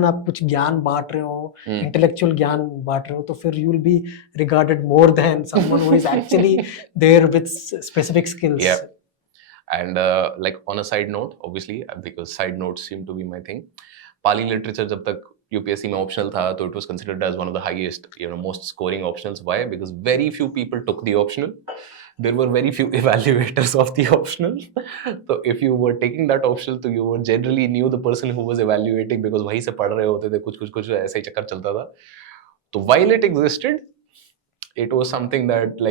आप कुछ ज्ञान बांट रहे हो, intellectual ज्ञान बांट रहे हो, तो फिर you will be regarded more than someone who is actually there with specific skills. Yeah. And like on a side note, obviously, because side notes seem to be my thing, Pali literature जब तक UPSC में optional था, तो it was considered as one of the highest, most scoring optionals. Why? Because very few people took the optional. There were very few evaluators of the optional. So if you were taking that optional, तो you were generally knew the person who was evaluating, because वहीं से पढ़ रहे होते थे, कुछ ऐसे ही चक्कर चलता था. तो while it existed, it was something that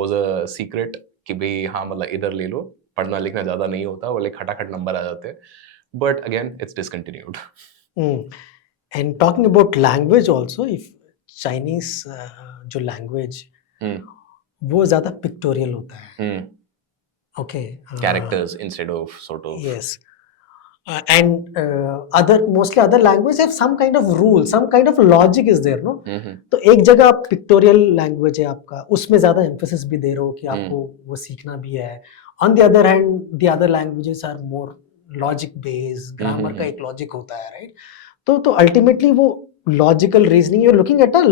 was a secret कि भाई हाँ मतलब इधर ले लो, पढ़ना लिखना ज़्यादा नहीं होता, वो खटाखट नंबर आ जाते हैं. But again, it's discontinued. And talking about language also, if Chinese जो language वो ज़्यादा पिक्टोरियल होता है. Okay. Characters instead of sort of. Yes. and mostly other languages have some kind of rule, some kind of logic is there, no? तो एक जगह आप pictorial language है आपका, उसमें ज्यादा एम्फेसिस भी दे रहे हो कि आपको वो सीखना भी है. On the other hand the other languages are more logic based, grammar का एक लॉजिक होता है, राइट? तो अल्टीमेटली वो logical reasoning, you are looking at a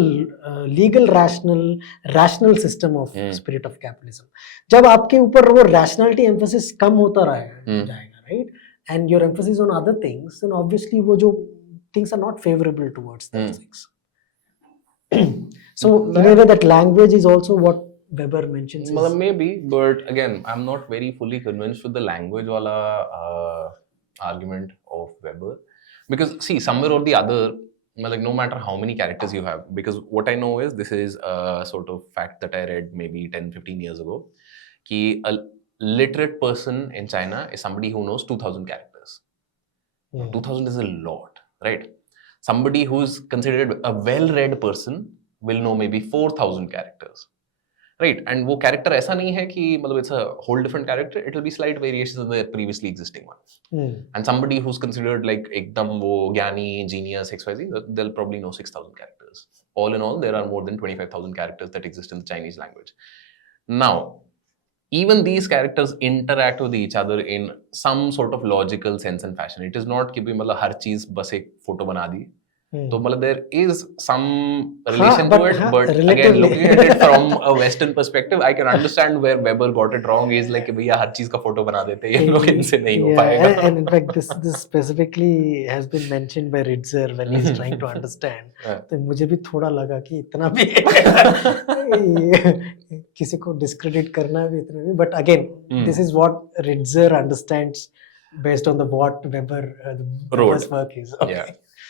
legal rational system of spirit of capitalism. जब आपके ऊपर वो रैशनैलिटी एम्फेसिस कम होता जाएगा, right, and your emphasis on other things, then obviously wo jo things are not favorable towards those things. So in a way that language is also what Weber mentions. Maybe, but again, I'm not very fully convinced with the language wala argument of Weber, because see, somewhere or the other, like no matter how many characters you have, because what I know is, this is a sort of fact that I read maybe 10-15 years ago, ki a literate person in China is somebody who knows 2000 characters. 2000 is a lot, right? Somebody who's considered a well-read person will know maybe 4000 characters, right? And वो character ऐसा नहीं है कि मतलब it's a whole different character, it will be slight variations of the previously existing one. And somebody who's considered like एकदम वो ज्ञानी, genius, XYZ, they'll probably know 6000 characters. All in all, there are more than 25,000 characters that exist in the Chinese language. Now, even these characters interact with each other in some sort of logical sense and fashion. It is not कि मतलब हर चीज बस एक photo बना दी. तो मतलब there is some relation to it, but again, looking at it from a Western perspective, I can understand where Weber got it wrong. He's like, भैया हर चीज का फोटो बना देते हैं, ये लोग इनसे नहीं हो पाएगा. And in fact, this specifically has been mentioned by Ritzer when he's trying to understand. तो मुझे भी थोड़ा लगा कि इतना भी किसी को discredit करना भी इतना भी. But again, this is what Ritzer understands based on the what Weber's work is. Okay. Yeah.